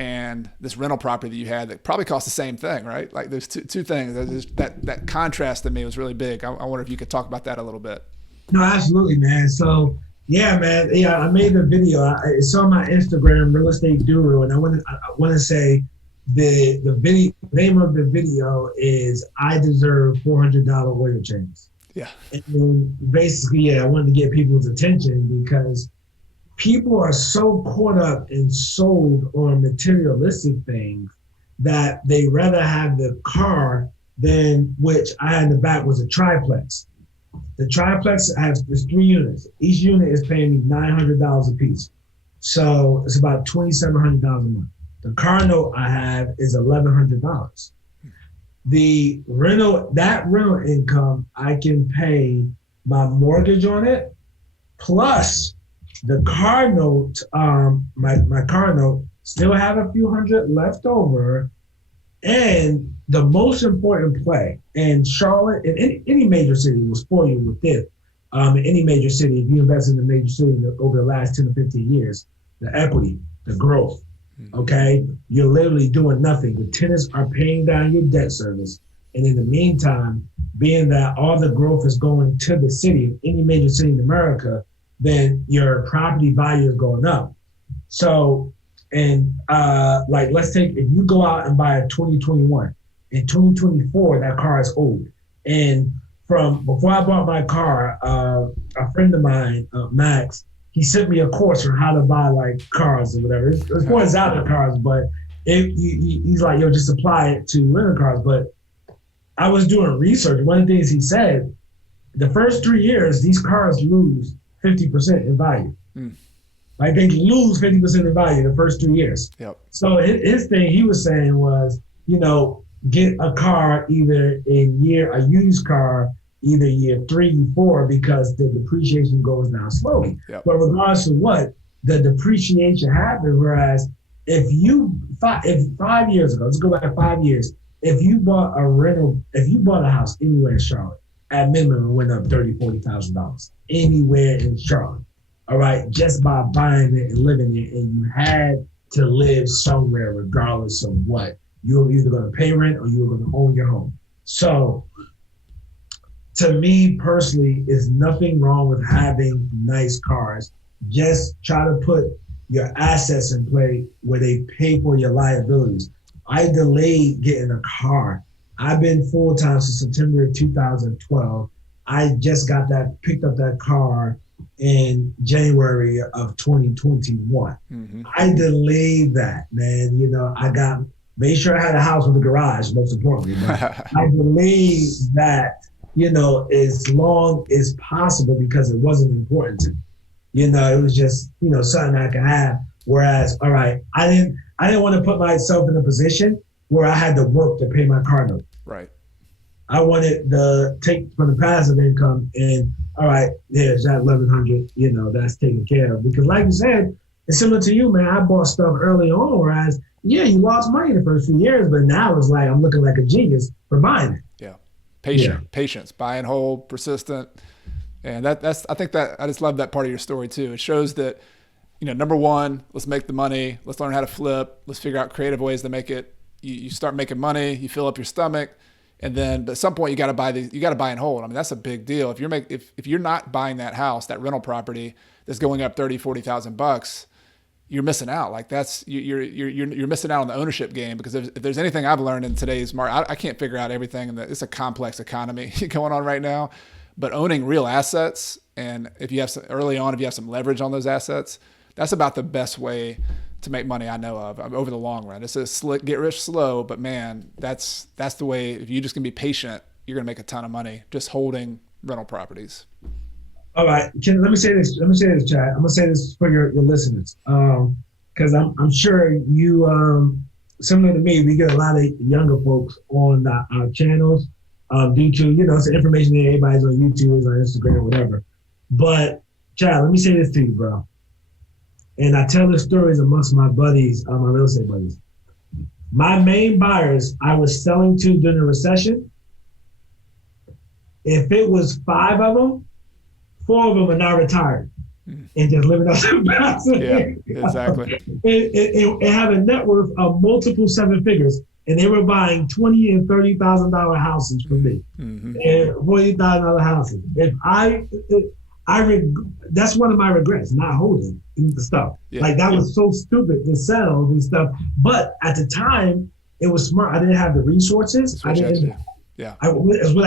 and this rental property that you had that probably cost the same thing, right? Like there's two things. That contrast to me was really big. I wonder if you could talk about that a little bit. No, absolutely, man. So yeah, man. Yeah, I made a video. It's on my Instagram, Real Estate Doru, and I want to say the video name of the video is "I Deserve $400 oil change." Yeah. And basically, I wanted to get people's attention because people are so caught up and sold on materialistic things that they rather have the car than which I had in the back was a triplex. The triplex there's 3 units. Each unit is paying me $900 a piece. So it's about $2,700 a month. The car note I have is $1,100. The rental income, I can pay my mortgage on it, plus the car note, my car note, still have a few hundred left over. And the most important play, and Charlotte, and any major city will spoil you with this, in any major city, if you invest in a major city over the last 10 to 15 years, the equity, the growth, okay, you're literally doing nothing. The tenants are paying down your debt service. And in the meantime, being that all the growth is going to the city, any major city in America, then your property value is going up. So, and like, let's take, if you go out and buy a 2021, in 2024, that car is old. And from before I bought my car, a friend of mine, Max, he sent me a course on how to buy like cars or whatever. It's for exotic cars, but he's like, yo, just apply it to rental cars. But I was doing research. One of the things he said, the first 3 years, these cars lose 50% in value. Like they lose 50% in value the first 2 years. Yep. So his thing he was saying was, get a car either a used car, either year 3, year 4, because the depreciation goes down slowly. Yep. But regardless of what, the depreciation happens. Whereas if 5 years ago, let's go back 5 years, if you bought a house anywhere in Charlotte, at minimum, it went up $30,000, $40,000 anywhere in Charlotte. All right, just by buying it and living it, and you had to live somewhere regardless of what. You were either going to pay rent or you were going to own your home. So to me personally, there's nothing wrong with having nice cars. Just try to put your assets in play where they pay for your liabilities. I delayed getting a car. I've been full-time since September of 2012. I just picked up that car in January of 2021. I delayed that, man. Made sure I had a house with a garage, most importantly. But I delayed that, as long as possible because it wasn't important to me. It was just, something I could have. Whereas, all right, I didn't want to put myself in a position where I had to work to pay my car note. Right. I wanted to take from the passive income and, all right, there's that 1,100, that's taken care of. Because like you said, it's similar to you, man. I bought stuff early on, whereas, you lost money the first few years, but now it's like I'm looking like a genius for buying it. Yeah. Patience, buy and hold, persistent. And I just love that part of your story too. It shows that, number one, let's make the money. Let's learn how to flip. Let's figure out creative ways to make it. You start making money, you fill up your stomach. And then at some point you got to buy and hold. I mean, that's a big deal. If you're not buying that house, that rental property that's going up $30,000-$40,000, you're missing out. Like you're missing out on the ownership game, because if there's anything I've learned in today's market, I can't figure out everything. It's a complex economy going on right now, but owning real assets, and if you have some leverage on those assets, that's about the best way to make money I know of over the long run. It's a get rich slow, but man, that's the way. If you just can be patient, you're going to make a ton of money just holding rental properties. All right, let me say this, Chad. I'm gonna say this for your listeners, because I'm sure you, similar to me, we get a lot of younger folks on our channels due to it's the information that everybody's on YouTube, is on Instagram, whatever. But Chad, let me say this to you, bro. And I tell the stories amongst my buddies, my real estate buddies. My main buyers I was selling to during the recession, if it was 5 of them, 4 of them are now retired and just living off the balance. Yeah, exactly. And have a net worth of multiple 7 figures. And they were buying $20,000 and $30,000 houses from me, and $40,000 houses. That's one of my regrets, not holding the stuff. Yeah. Like that was so stupid to sell and stuff. But at the time, it was smart. I didn't have the resources. It's what I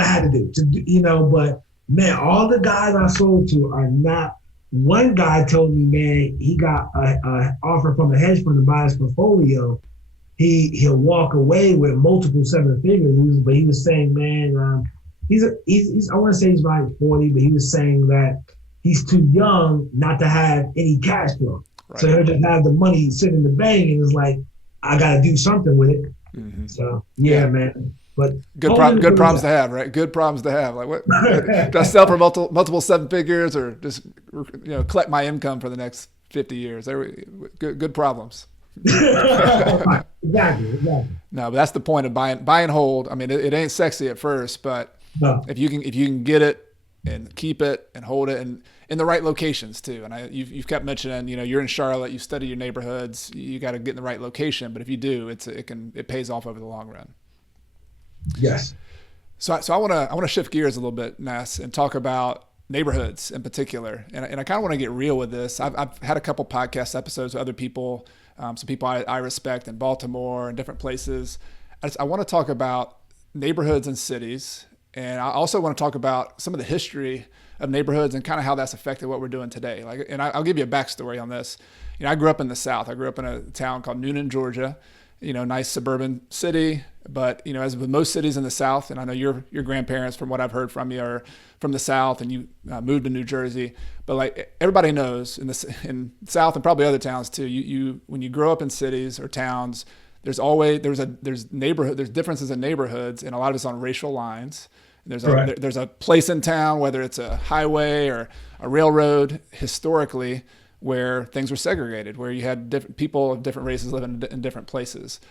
had to do. But man, all the guys I sold to are not. One guy told me, man, he got an offer from a hedge fund to buy his portfolio. He'll walk away with multiple 7 figures. But he was saying, man, he's I want to say he's like 40, but he was saying that he's too young not to have any cash flow. Right. So he'll just have the money sitting in the bank, and it's like, I got to do something with it. Mm-hmm. So yeah, man. But good problems to have, right? Good problems to have. Like, what? Do I sell for multiple 7 figures, or just collect my income for the next 50 years? Good problems. Exactly. No, but that's the point of buy and hold. I mean, it ain't sexy at first, but if you can get it and keep it and hold it, and in the right locations too. And you've kept mentioning, you're in Charlotte, you study your neighborhoods, you got to get in the right location. But if you do, it pays off over the long run. Yes. So I want to shift gears a little bit, Nas, and talk about neighborhoods in particular. And I kind of want to get real with this. I've had a couple podcast episodes with other people, some people I respect in Baltimore and different places. I want to talk about neighborhoods and cities. And I also want to talk about some of the history of neighborhoods and kind of how that's affected what we're doing today. I'll give you a backstory on this. I grew up in the South. I grew up in a town called Noonan, Georgia. Nice suburban city. But, as with most cities in the South, and I know your grandparents, from what I've heard from you, are from the South, and you moved to New Jersey. But everybody knows in the South and probably other towns too, you when you grow up in cities or towns, there's differences in neighborhoods, and a lot of it's on racial lines. There's a place in town, whether it's a highway or a railroad, historically, where things were segregated, where you had different people of different races living in different places.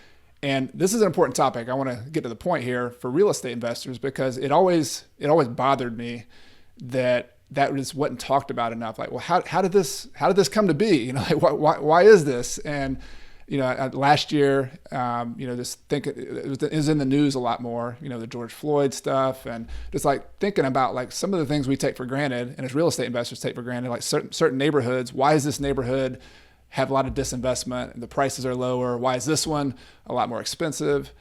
And this is an important topic. I want to get to the point here for real estate investors, because it always bothered me that just wasn't talked about enough. How did this come to be? Why is this? And last year, it was in the news a lot more, the George Floyd stuff, and just thinking about some of the things we take for granted, and as real estate investors take for granted, certain neighborhoods. Why is this neighborhood have a lot of disinvestment and the prices are lower? Why is this one a lot more expensive?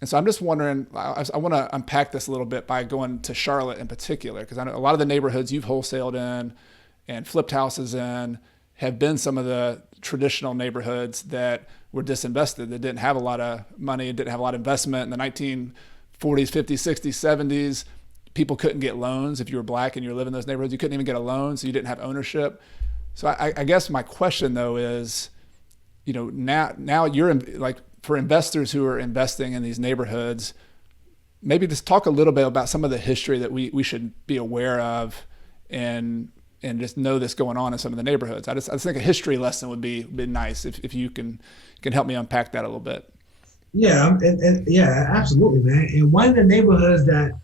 And so I'm just wondering, I want to unpack this a little bit by going to Charlotte in particular, because I know a lot of the neighborhoods you've wholesaled in and flipped houses in have been some of the traditional neighborhoods that were disinvested, that didn't have a lot of money, didn't have a lot of investment in the 1940s, 50s, 60s, 70s. People couldn't get loans. If you were Black and you were living in those neighborhoods, you couldn't even get a loan, so you didn't have ownership. So I guess my question though is, now you're for investors who are investing in these neighborhoods, maybe just talk a little bit about some of the history that we should be aware of and just know this going on in some of the neighborhoods. I just think a history lesson would be nice if you can help me unpack that a little bit. Yeah, and yeah, absolutely, man. And one of the neighborhoods that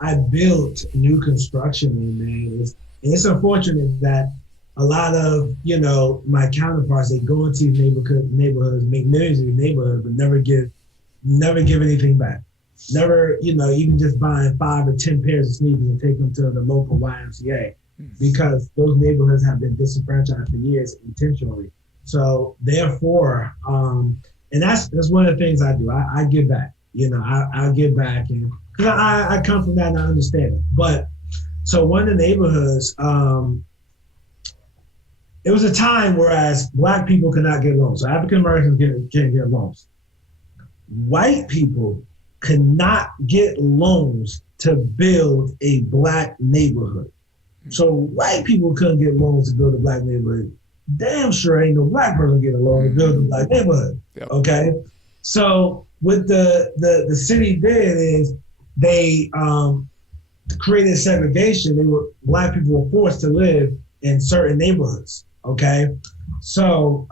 I built new construction in, man, it's unfortunate that a lot of, my counterparts, they go into these neighborhoods, make millions in these neighborhoods, but never give anything back. Never, even just buying 5 or 10 pairs of sneakers and take them to the local YMCA, because those neighborhoods have been disenfranchised for years intentionally. So therefore, and that's one of the things I do. I give back. I'll give back, and cause I come from that and I understand it. But so one of the neighborhoods, it was a time whereas Black people could not get loans. So African Americans can't get loans. White people could not get loans to build a Black neighborhood. So white people couldn't get loans to build a Black neighborhood. Damn sure ain't no Black person get a loan to build a Black neighborhood. Yep. Okay. So what the city did is they created segregation. Black people were forced to live in certain neighborhoods. Okay. So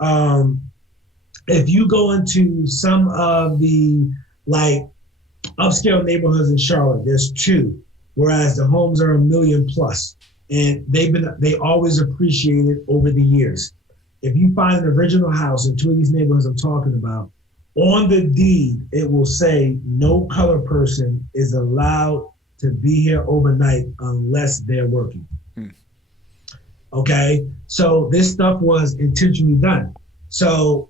if you go into some of the upscale neighborhoods in Charlotte, there's 2, whereas the homes are $1 million plus. And they always appreciated over the years. If you find an original house in 2 of these neighborhoods I'm talking about, on the deed, it will say no color person is allowed to be here overnight unless they're working. Okay, so this stuff was intentionally done. So,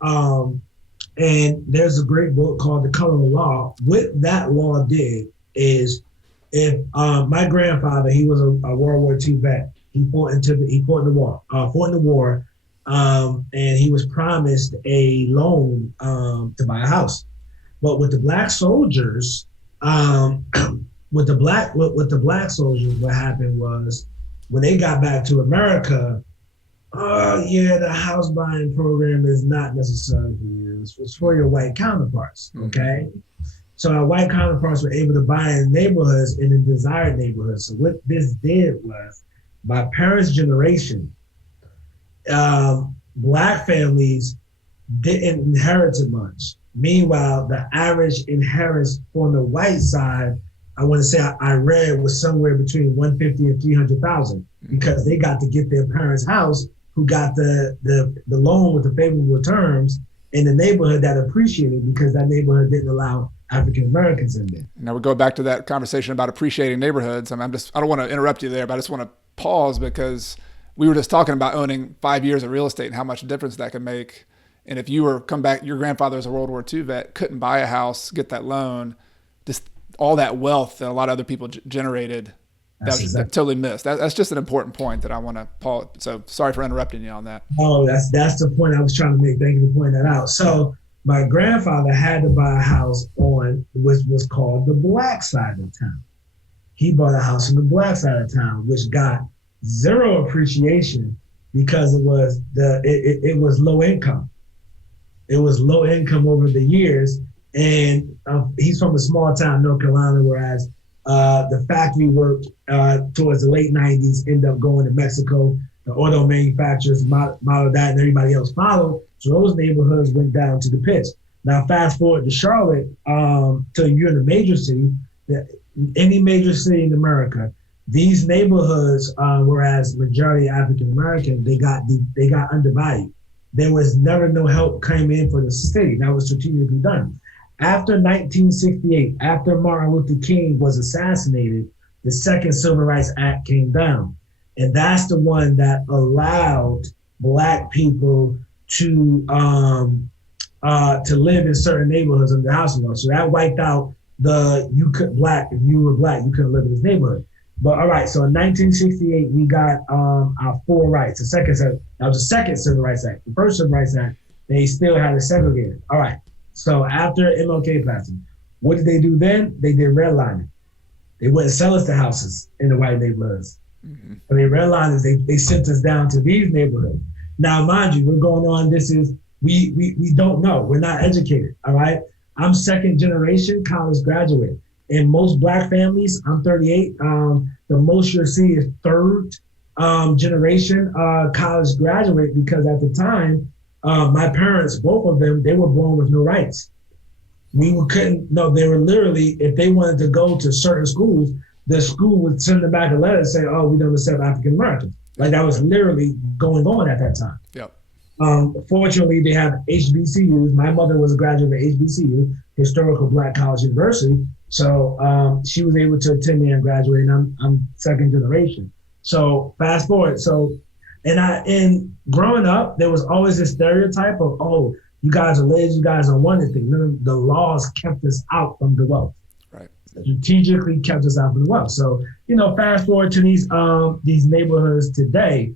and there's a great book called The Color of Law. What that law did is, if my grandfather, he was a World War II vet. He fought in the war, and he was promised a loan to buy a house. But with the Black soldiers, what happened was, when they got back to America, the house buying program is not necessarily for you. It's for your white counterparts, okay? So our white counterparts were able to buy in neighborhoods, in the desired neighborhoods. So what this did was, my parents' generation, Black families didn't inherit much. Meanwhile, the average inheritance on the white side I want to say I read was somewhere between 150 and 300,000 because they got to get their parents' house, who got the loan with the favorable terms in the neighborhood that appreciated because that neighborhood didn't allow African Americans in there. Now we go back to that conversation about appreciating neighborhoods. I don't want to interrupt you there, but I just want to pause because we were just talking about owning 5 years of real estate and how much difference that can make. And if you were come back, your grandfather was a World War II vet, couldn't buy a house, get that loan, just all that wealth that a lot of other people generated, that was totally missed. That's just an important point that I want to pause. So sorry for interrupting you on that. Oh, that's the point I was trying to make. Thank you for pointing that out. So my grandfather had to buy a house on was called the black side of town. He bought a house on the black side of town, which got zero appreciation because it was low income. It was low income over the years, and he's from a small town, North Carolina, whereas the factory work towards the late 90s ended up going to Mexico. The auto manufacturers modeled that, and everybody else followed. So those neighborhoods went down to the pits. Now, fast forward to Charlotte, till you're in a major city, any major city in America, these neighborhoods, whereas majority African American, they got undervalued. There was never no help came in for the city. That was strategically done. After 1968, after Martin Luther King was assassinated, the second Civil Rights Act came down. And that's the one that allowed Black people to live in certain neighborhoods under the housing law. So that wiped out if you were Black, you couldn't live in this neighborhood. But all right, so in 1968, we got our four rights. That was the second Civil Rights Act. The first Civil Rights Act, they still had it segregated. All right, so after MLK passing, what did they do then? They did redlining. They wouldn't sell us the houses in the white neighborhoods. Mm-hmm. And they redlined they sent us down to these neighborhoods. Now, mind you, we're going on, we don't know. We're not educated, all right? I'm second generation college graduate. In most Black families, I'm 38. The most you'll see is third generation college graduate, because at the time, my parents, both of them, they were born with no rights. They were literally, if they wanted to go to certain schools, the school would send them back a letter and say, oh, we don't accept African Americans. Like, that was literally going on at that time. Yep. Fortunately, they have HBCUs. My mother was a graduate of HBCU, Historical Black College University. So she was able to attend there and graduate, and I'm second generation. So fast forward. In growing up, there was always this stereotype of, oh, you guys are ladies, you guys don't want anything. The laws kept us out from the wealth. Right. Strategically kept us out from the wealth. So, fast forward to these neighborhoods today.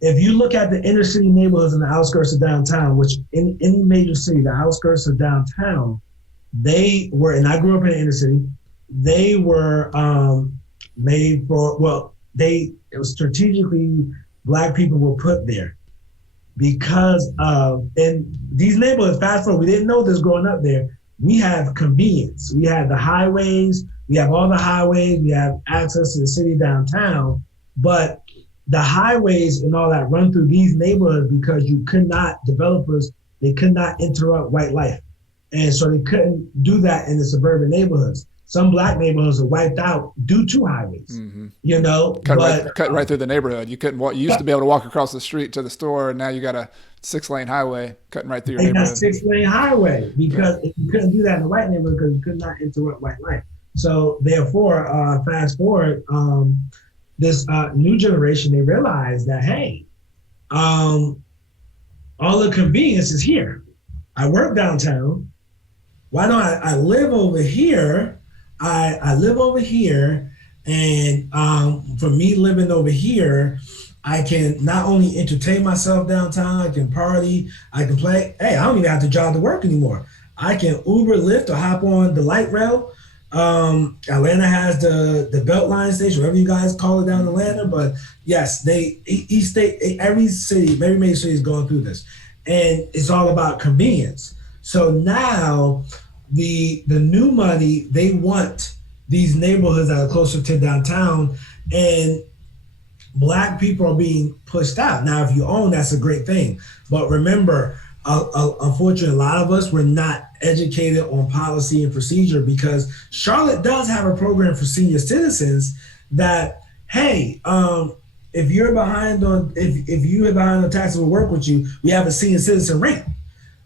If you look at the inner city neighborhoods in the outskirts of downtown, which in any major city, the outskirts of downtown, they were, and I grew up in the inner city, they were made for, it was strategically, Black people were put there because of, and these neighborhoods, fast forward, we didn't know this growing up there, we have convenience. We have the highways, we have all the highways, we have access to the city downtown, but the highways and all that run through these neighborhoods because developers, they could not interrupt white life. And so they couldn't do that in the suburban neighborhoods. Some Black neighborhoods are wiped out due to highways, Cut right through the neighborhood. You couldn't walk. You used to be able to walk across the street to the store, and now you got a 6-lane highway cutting right through your neighborhood. That 6-lane highway, because you couldn't do that in the white neighborhood because you could not interrupt white life. So therefore, fast forward, this new generation, they realize that, hey, all the convenience is here. I work downtown. Why don't I live over here? I live over here, and for me living over here, I can not only entertain myself downtown, I can party, I can play. Hey, I don't even have to drive to work anymore. I can Uber, Lyft, or hop on the light rail. Atlanta has the Beltline station, whatever you guys call it down in Atlanta. But yes, every major city is going through this, and it's all about convenience. So now the new money, they want these neighborhoods that are closer to downtown, and Black people are being pushed out. Now, if you own, that's a great thing. But remember, unfortunately, a lot of us were not educated on policy and procedure, because Charlotte does have a program for senior citizens that, hey, if you're behind on if you are behind on taxes, will work with you. We have a senior citizen rate,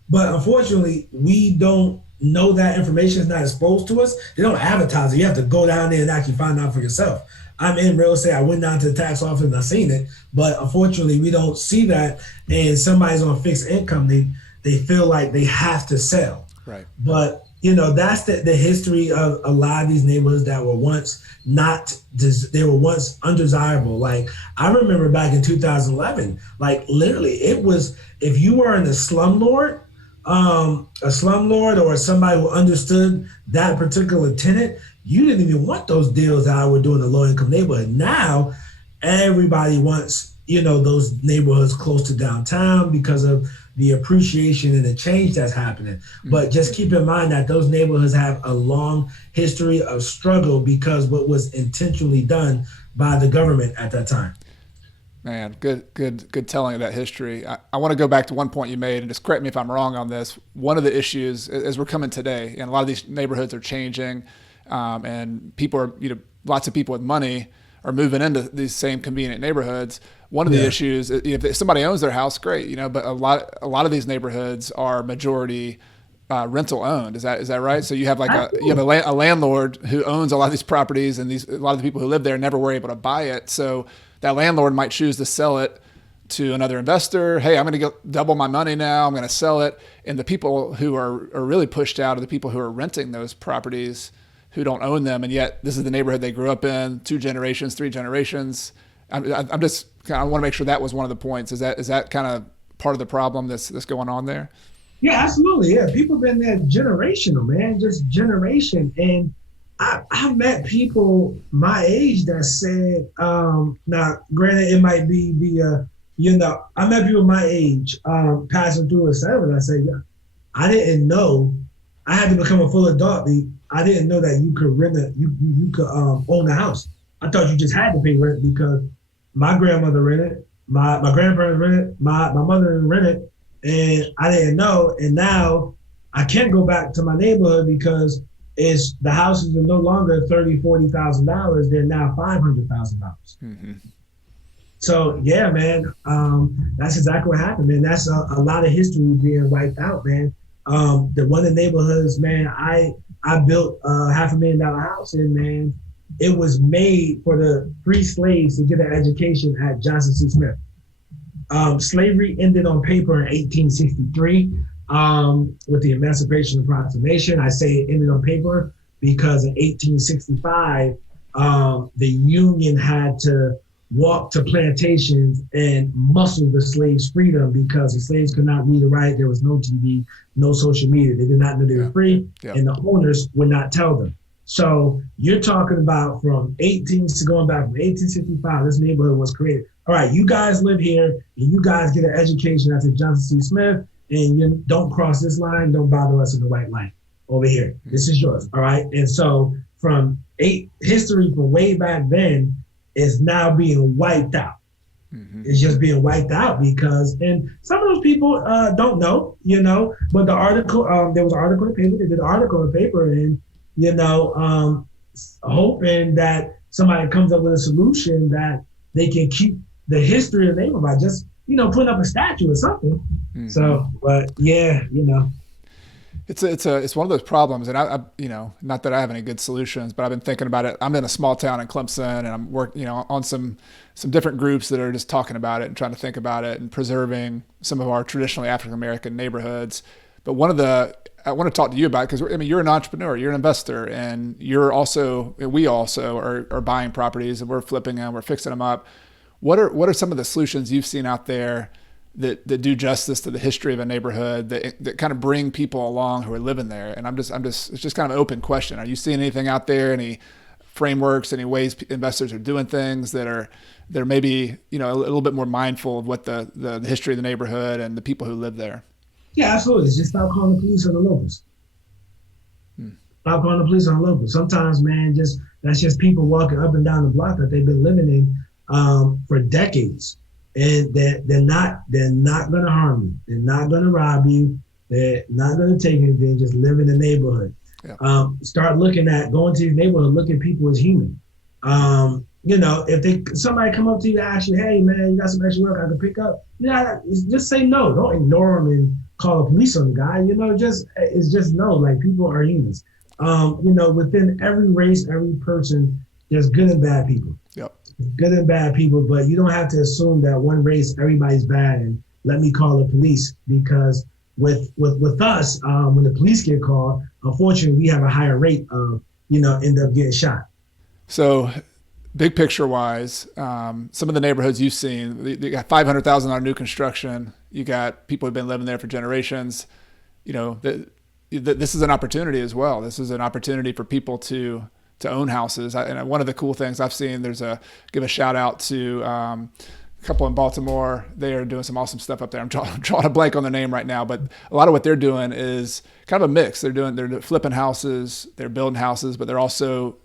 but unfortunately, we don't know that information is not exposed to us. They don't advertise it. You have to go down there and actually find out for yourself. I'm in real estate. I went down to the tax office and I seen it, but unfortunately, we don't see that. And somebody's on fixed income, they feel like they have to sell. Right. But that's the history of a lot of these neighborhoods that were once they were once undesirable. Like, I remember back in 2011, like literally it was, if you were in a slumlord or somebody who understood that particular tenant, you didn't even want those deals that I would do in a low income neighborhood. Now everybody wants, those neighborhoods close to downtown because of the appreciation and the change that's happening. Mm-hmm. But just keep in mind that those neighborhoods have a long history of struggle because what was intentionally done by the government at that time. Man, good telling of that history. I want to go back to one point you made, and just correct me if I'm wrong on this. One of the issues as we're coming today, and a lot of these neighborhoods are changing, and people are, lots of people with money are moving into these same convenient neighborhoods. One of the issues, if somebody owns their house, great, but a lot of these neighborhoods are majority rental owned. Is that right? So you have like a landlord who owns a lot of these properties, and a lot of the people who live there never were able to buy it. So that landlord might choose to sell it to another investor. Hey, I'm going to double my money now. I'm going to sell it. And the people who are really pushed out are the people who are renting those properties, who don't own them, and yet this is the neighborhood they grew up in, 2 generations, 3 generations. I want to make sure that was one of the points. Is that kind of part of the problem that's going on there? Yeah, absolutely. Yeah, people have been there generational, man, just generation. And I met people my age that said, now granted it might be I met people my age passing through a seven. I said, yeah, I didn't know. I had to become a full adult. I didn't know that you could rent you could own a house. I thought you just had to pay rent because my grandmother rented, my grandparents rented, my mother rented, and I didn't know. And now I can't go back to my neighborhood because the houses are no longer $30,000-$40,000. They're now $500,000. Mm-hmm. So yeah, man, that's exactly what happened, man. That's a lot of history being wiped out, man. One of the neighborhoods, man, I built a $500,000 house in, man. It was made for the free slaves to get an education at Johnson C. Smith. Slavery ended on paper in 1863 with the Emancipation Proclamation. I say it ended on paper because in 1865, the Union had to walk to plantations and muscle the slaves' freedom because the slaves could not read or write. There was no TV, no social media. They did not know they were free, and the owners would not tell them. So you're talking about going back from 1865, this neighborhood was created. All right, you guys live here, and you guys get an education at the Johnson C. Smith, and you don't cross this line, don't bother us in the white line over here. This is yours, all right? And so history from way back then is now being wiped out. Mm-hmm. It's just being wiped out and some of those people don't know, but the article, there was an article in the paper, they did an article in the paper, and, hoping that somebody comes up with a solution that they can keep the history of the neighborhood by just, putting up a statue or something. Mm-hmm. So, but yeah, It's one of those problems, and I not that I have any good solutions, but I've been thinking about it. I'm in a small town in Clemson, and I'm working, on some different groups that are just talking about it and trying to think about it and preserving some of our traditionally African American neighborhoods. But I want to talk to you about it because you're an entrepreneur, you're an investor, and we also are buying properties and we're flipping them, we're fixing them up. What are some of the solutions you've seen out there that do justice to the history of a neighborhood that kind of bring people along who are living there? And it's just kind of an open question. Are you seeing anything out there, any frameworks, any ways investors are doing things that are maybe, a little bit more mindful of what the history of the neighborhood and the people who live there? Yeah, absolutely. Just stop calling the police on the locals. Stop calling the police on the locals. Sometimes, man, that's just people walking up and down the block that they've been living in for decades. and they're not gonna harm you. They're not gonna rob you. They're not gonna take anything. Just live in the neighborhood. Yeah. Start going to your neighborhood, look at people as human. If somebody come up to you and ask you, hey man, you got some extra work I can pick up? Just say no. Don't ignore them and call the police on the guy. It's just no. Like, people are humans. Within every race, every person, there's good and bad people. Yep. Good and bad people, but you don't have to assume that one race everybody's bad and let me call the police, because with us, when the police get called, unfortunately, we have a higher rate of end up getting shot. So, big picture wise, some of the neighborhoods you've seen, you got $500,000 new construction. You got people who've been living there for generations. This is an opportunity as well. This is an opportunity for people to own houses. And one of the cool things I've seen, give a shout out to a couple in Baltimore. They are doing some awesome stuff up there. I'm drawing a blank on the name right now, but a lot of what they're doing is kind of a mix. They're flipping houses, they're building houses, but they're also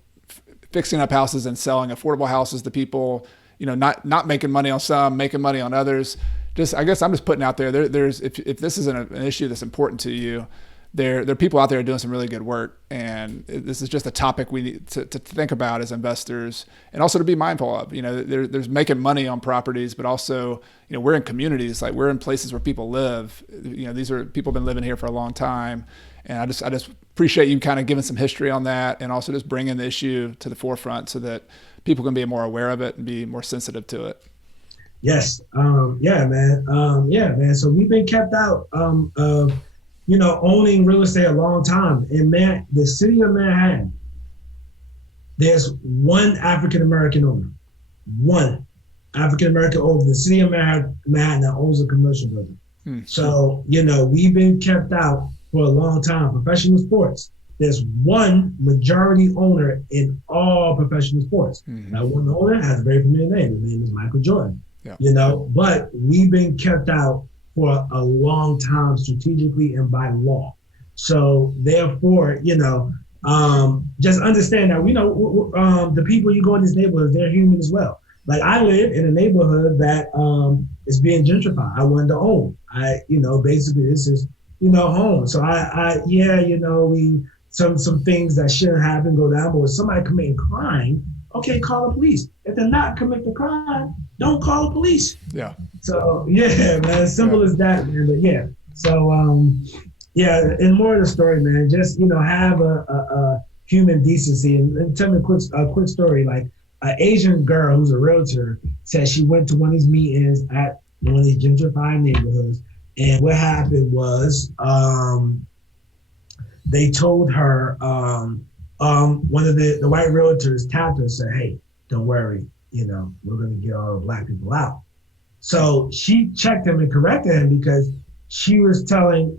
fixing up houses and selling affordable houses to people, not making money on some, making money on others. I guess I'm just putting out there's if this is an issue that's important to you, there are people out there doing some really good work, and this is just a topic we need to think about as investors, and also to be mindful of. There's making money on properties, but also, we're in communities, like we're in places where people live. These are people have been living here for a long time, and I just appreciate you kind of giving some history on that, and also just bringing the issue to the forefront so that people can be more aware of it and be more sensitive to it. Yes. Yeah, man. So we've been kept out of owning real estate a long time. And man, the city of Manhattan, there's one African-American owner. One African-American owner. The city of Manhattan that owns a commercial building. So, we've been kept out for a long time. Professional sports, there's one majority owner in all professional sports. Mm-hmm. That one owner has a very familiar name. His name is Michael Jordan. Yeah. But we've been kept out for a long time, strategically and by law. So therefore, just understand that the people you go in these neighborhoods, they're human as well. Like, I live in a neighborhood that is being gentrified. I wanted to own. Basically this is home. So some things that shouldn't happen go down. But when somebody committing crime, okay, call the police. If they're not committing the crime, don't call the police. Yeah. So yeah, man, as simple as that, man. But yeah. So and more of the story, man. Just have a human decency, and tell me a quick story. Like, an Asian girl who's a realtor said she went to one of these meetings at one of these gentrified neighborhoods, and what happened was they told her one of the white realtors tapped her and said, "Hey, don't worry, we're gonna get all the black people out." So she checked him and corrected him, because she was telling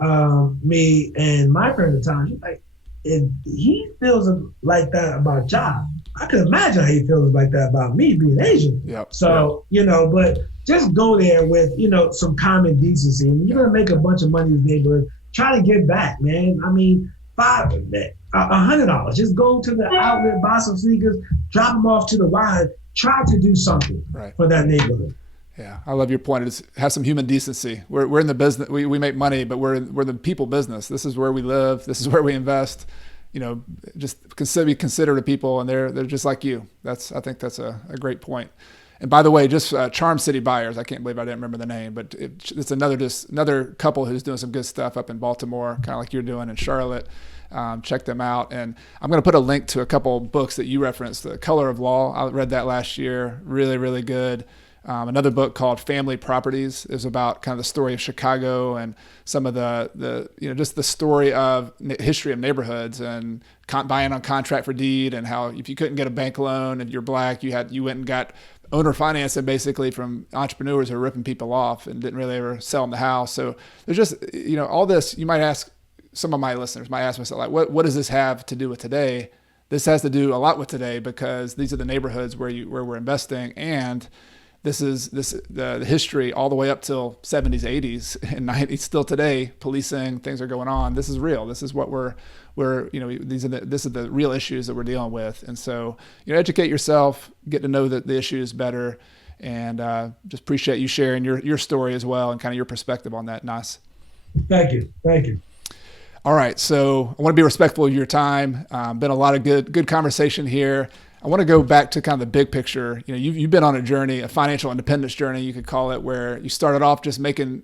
me and my friend at the time, she's like, if he feels like that about Ja, I can imagine how he feels like that about me being Asian. Yep. So, but just go there with, some common decency, and you're gonna make a bunch of money in the neighborhood. Try to give back, man. I mean, $100. Just go to the outlet, buy some sneakers, drop them off to the Y. Try to do something for that neighborhood. Yeah, I love your point. Is have some human decency. We're in the business. We make money, but we're the people business. This is where we live. This is where we invest. Just be considerate of people, and they're just like you. I think that's a great point. And by the way, just Charm City Buyers. I can't believe I didn't remember the name, but it's another couple who's doing some good stuff up in Baltimore, kind of like you're doing in Charlotte. Check them out. And I'm going to put a link to a couple books that you referenced. The Color of Law. I read that last year. Really, really good. Another book called Family Properties is about kind of the story of Chicago and some of the just the story of history of neighborhoods and buying on contract for deed, and how if you couldn't get a bank loan and you're black, you went and got owner financing basically from entrepreneurs who are ripping people off and didn't really ever sell them the house. So there's just, all this. You might ask, some of my listeners might ask myself, like, what does this have to do with today? This has to do a lot with today, because these are the neighborhoods where we're investing, and this is the history all the way up till 70s, 80s, and 90s. Still today, policing, things are going on. This is real. This is what this is the real issues that we're dealing with. And so, educate yourself, get to know the issues better, And just appreciate you sharing your story as well and kind of your perspective on that, Nas. Thank you. All right, so I want to be respectful of your time. Been a lot of good conversation here. I want to go back to kind of the big picture. You've been on a journey, a financial independence journey, you could call it, where you started off just making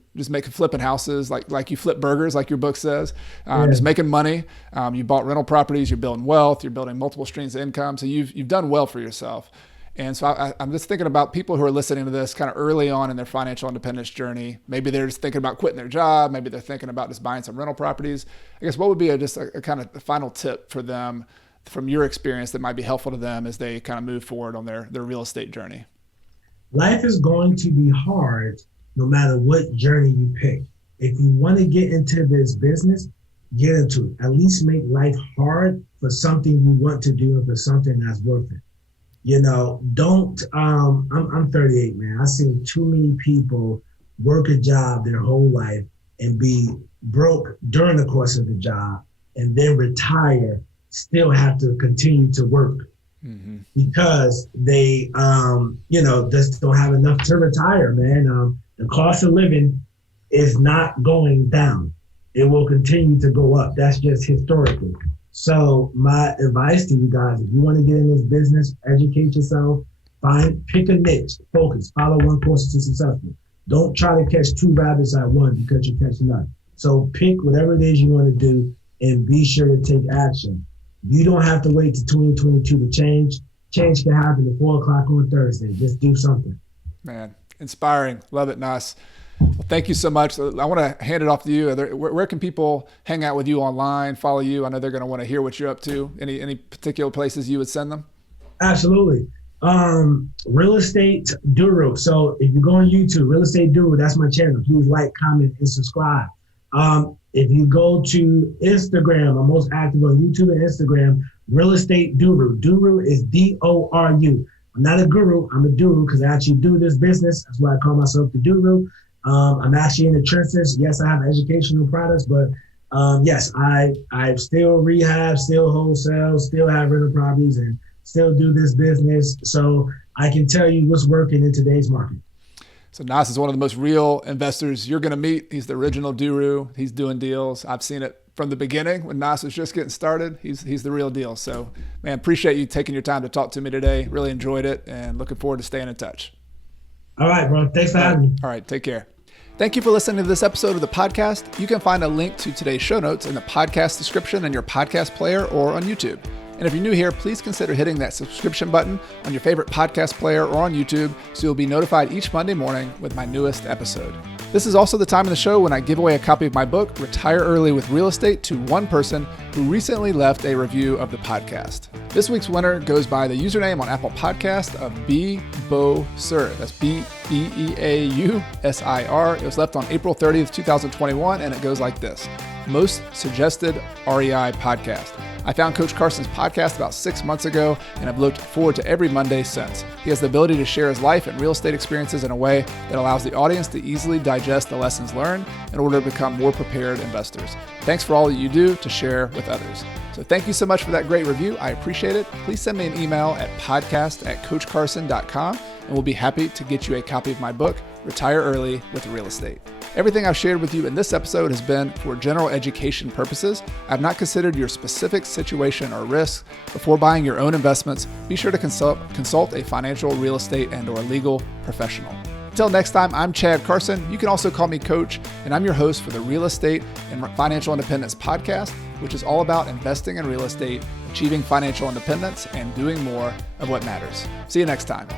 flipping houses, like you flip burgers, like your book says, just making money. You bought rental properties, you're building wealth, you're building multiple streams of income. So you've done well for yourself. And so I'm just thinking about people who are listening to this kind of early on in their financial independence journey. Maybe they're just thinking about quitting their job. Maybe they're thinking about just buying some rental properties. I guess what would be a kind of the final tip for them from your experience that might be helpful to them as they kind of move forward on their real estate journey? Life is going to be hard no matter what journey you pick. If you want to get into this business, get into it. At least make life hard for something you want to do and for something that's worth it. Don't, I'm 38, man. I've seen too many people work a job their whole life and be broke during the course of the job and then retire, still have to continue to work because they, just don't have enough to retire, man. The cost of living is not going down. It will continue to go up. That's just historically. So my advice to you guys, if you want to get in this business, educate yourself, pick a niche, focus, follow one course to successful. Don't try to catch two rabbits at once because you catch none. So pick whatever it is you want to do and be sure to take action. You don't have to wait to 2022 to change. Change can happen at 4:00 on Thursday. Just do something. Man, inspiring. Love it, Nas. Well, thank you so much. I want to hand it off to you. Where can people hang out with you online, follow you? I know they're going to want to hear what you're up to. Any particular places you would send them? Absolutely. Real Estate Doru. So if you go on YouTube, Real Estate Doru, that's my channel. Please like, comment, and subscribe. If you go to Instagram, I'm most active on YouTube and Instagram, Real Estate Doru. Doru is D-O-R-U. I'm not a guru, I'm a doru because I actually do this business. That's why I call myself the Doru. I'm actually in the trenches. Yes, I have educational products, but yes, I still rehab, still wholesale, still have rental properties, and still do this business. So I can tell you what's working in today's market. So Nas is one of the most real investors you're going to meet. He's the original Doru. He's doing deals. I've seen it from the beginning when Nas was just getting started. He's the real deal. So, man, appreciate you taking your time to talk to me today. Really enjoyed it and looking forward to staying in touch. All right, bro. Thanks for having me. All right, take care. Thank you for listening to this episode of the podcast. You can find a link to today's show notes in the podcast description in your podcast player or on YouTube. And if you're new here, please consider hitting that subscription button on your favorite podcast player or on YouTube so you'll be notified each Monday morning with my newest episode. This is also the time in the show when I give away a copy of my book, Retire Early with Real Estate, to one person who recently left a review of the podcast. This week's winner goes by the username on Apple Podcast of BBeausir. That's B-E-A-U-S-I-R. It was left on April 30th, 2021, and it goes like this. Most suggested REI podcast. I found Coach Carson's podcast about 6 months ago and have looked forward to every Monday since. He has the ability to share his life and real estate experiences in a way that allows the audience to easily digest the lessons learned in order to become more prepared investors. Thanks for all that you do to share with others. So thank you so much for that great review. I appreciate it. Please send me an email at podcast@coachcarson.com and we'll be happy to get you a copy of my book, Retire Early with Real Estate. Everything I've shared with you in this episode has been for general education purposes. I've not considered your specific situation or risk. Before buying your own investments, be sure to consult a financial, real estate, and/or legal professional. Until next time, I'm Chad Carson. You can also call me Coach, and I'm your host for the Real Estate and Financial Independence podcast, which is all about investing in real estate, achieving financial independence, and doing more of what matters. See you next time.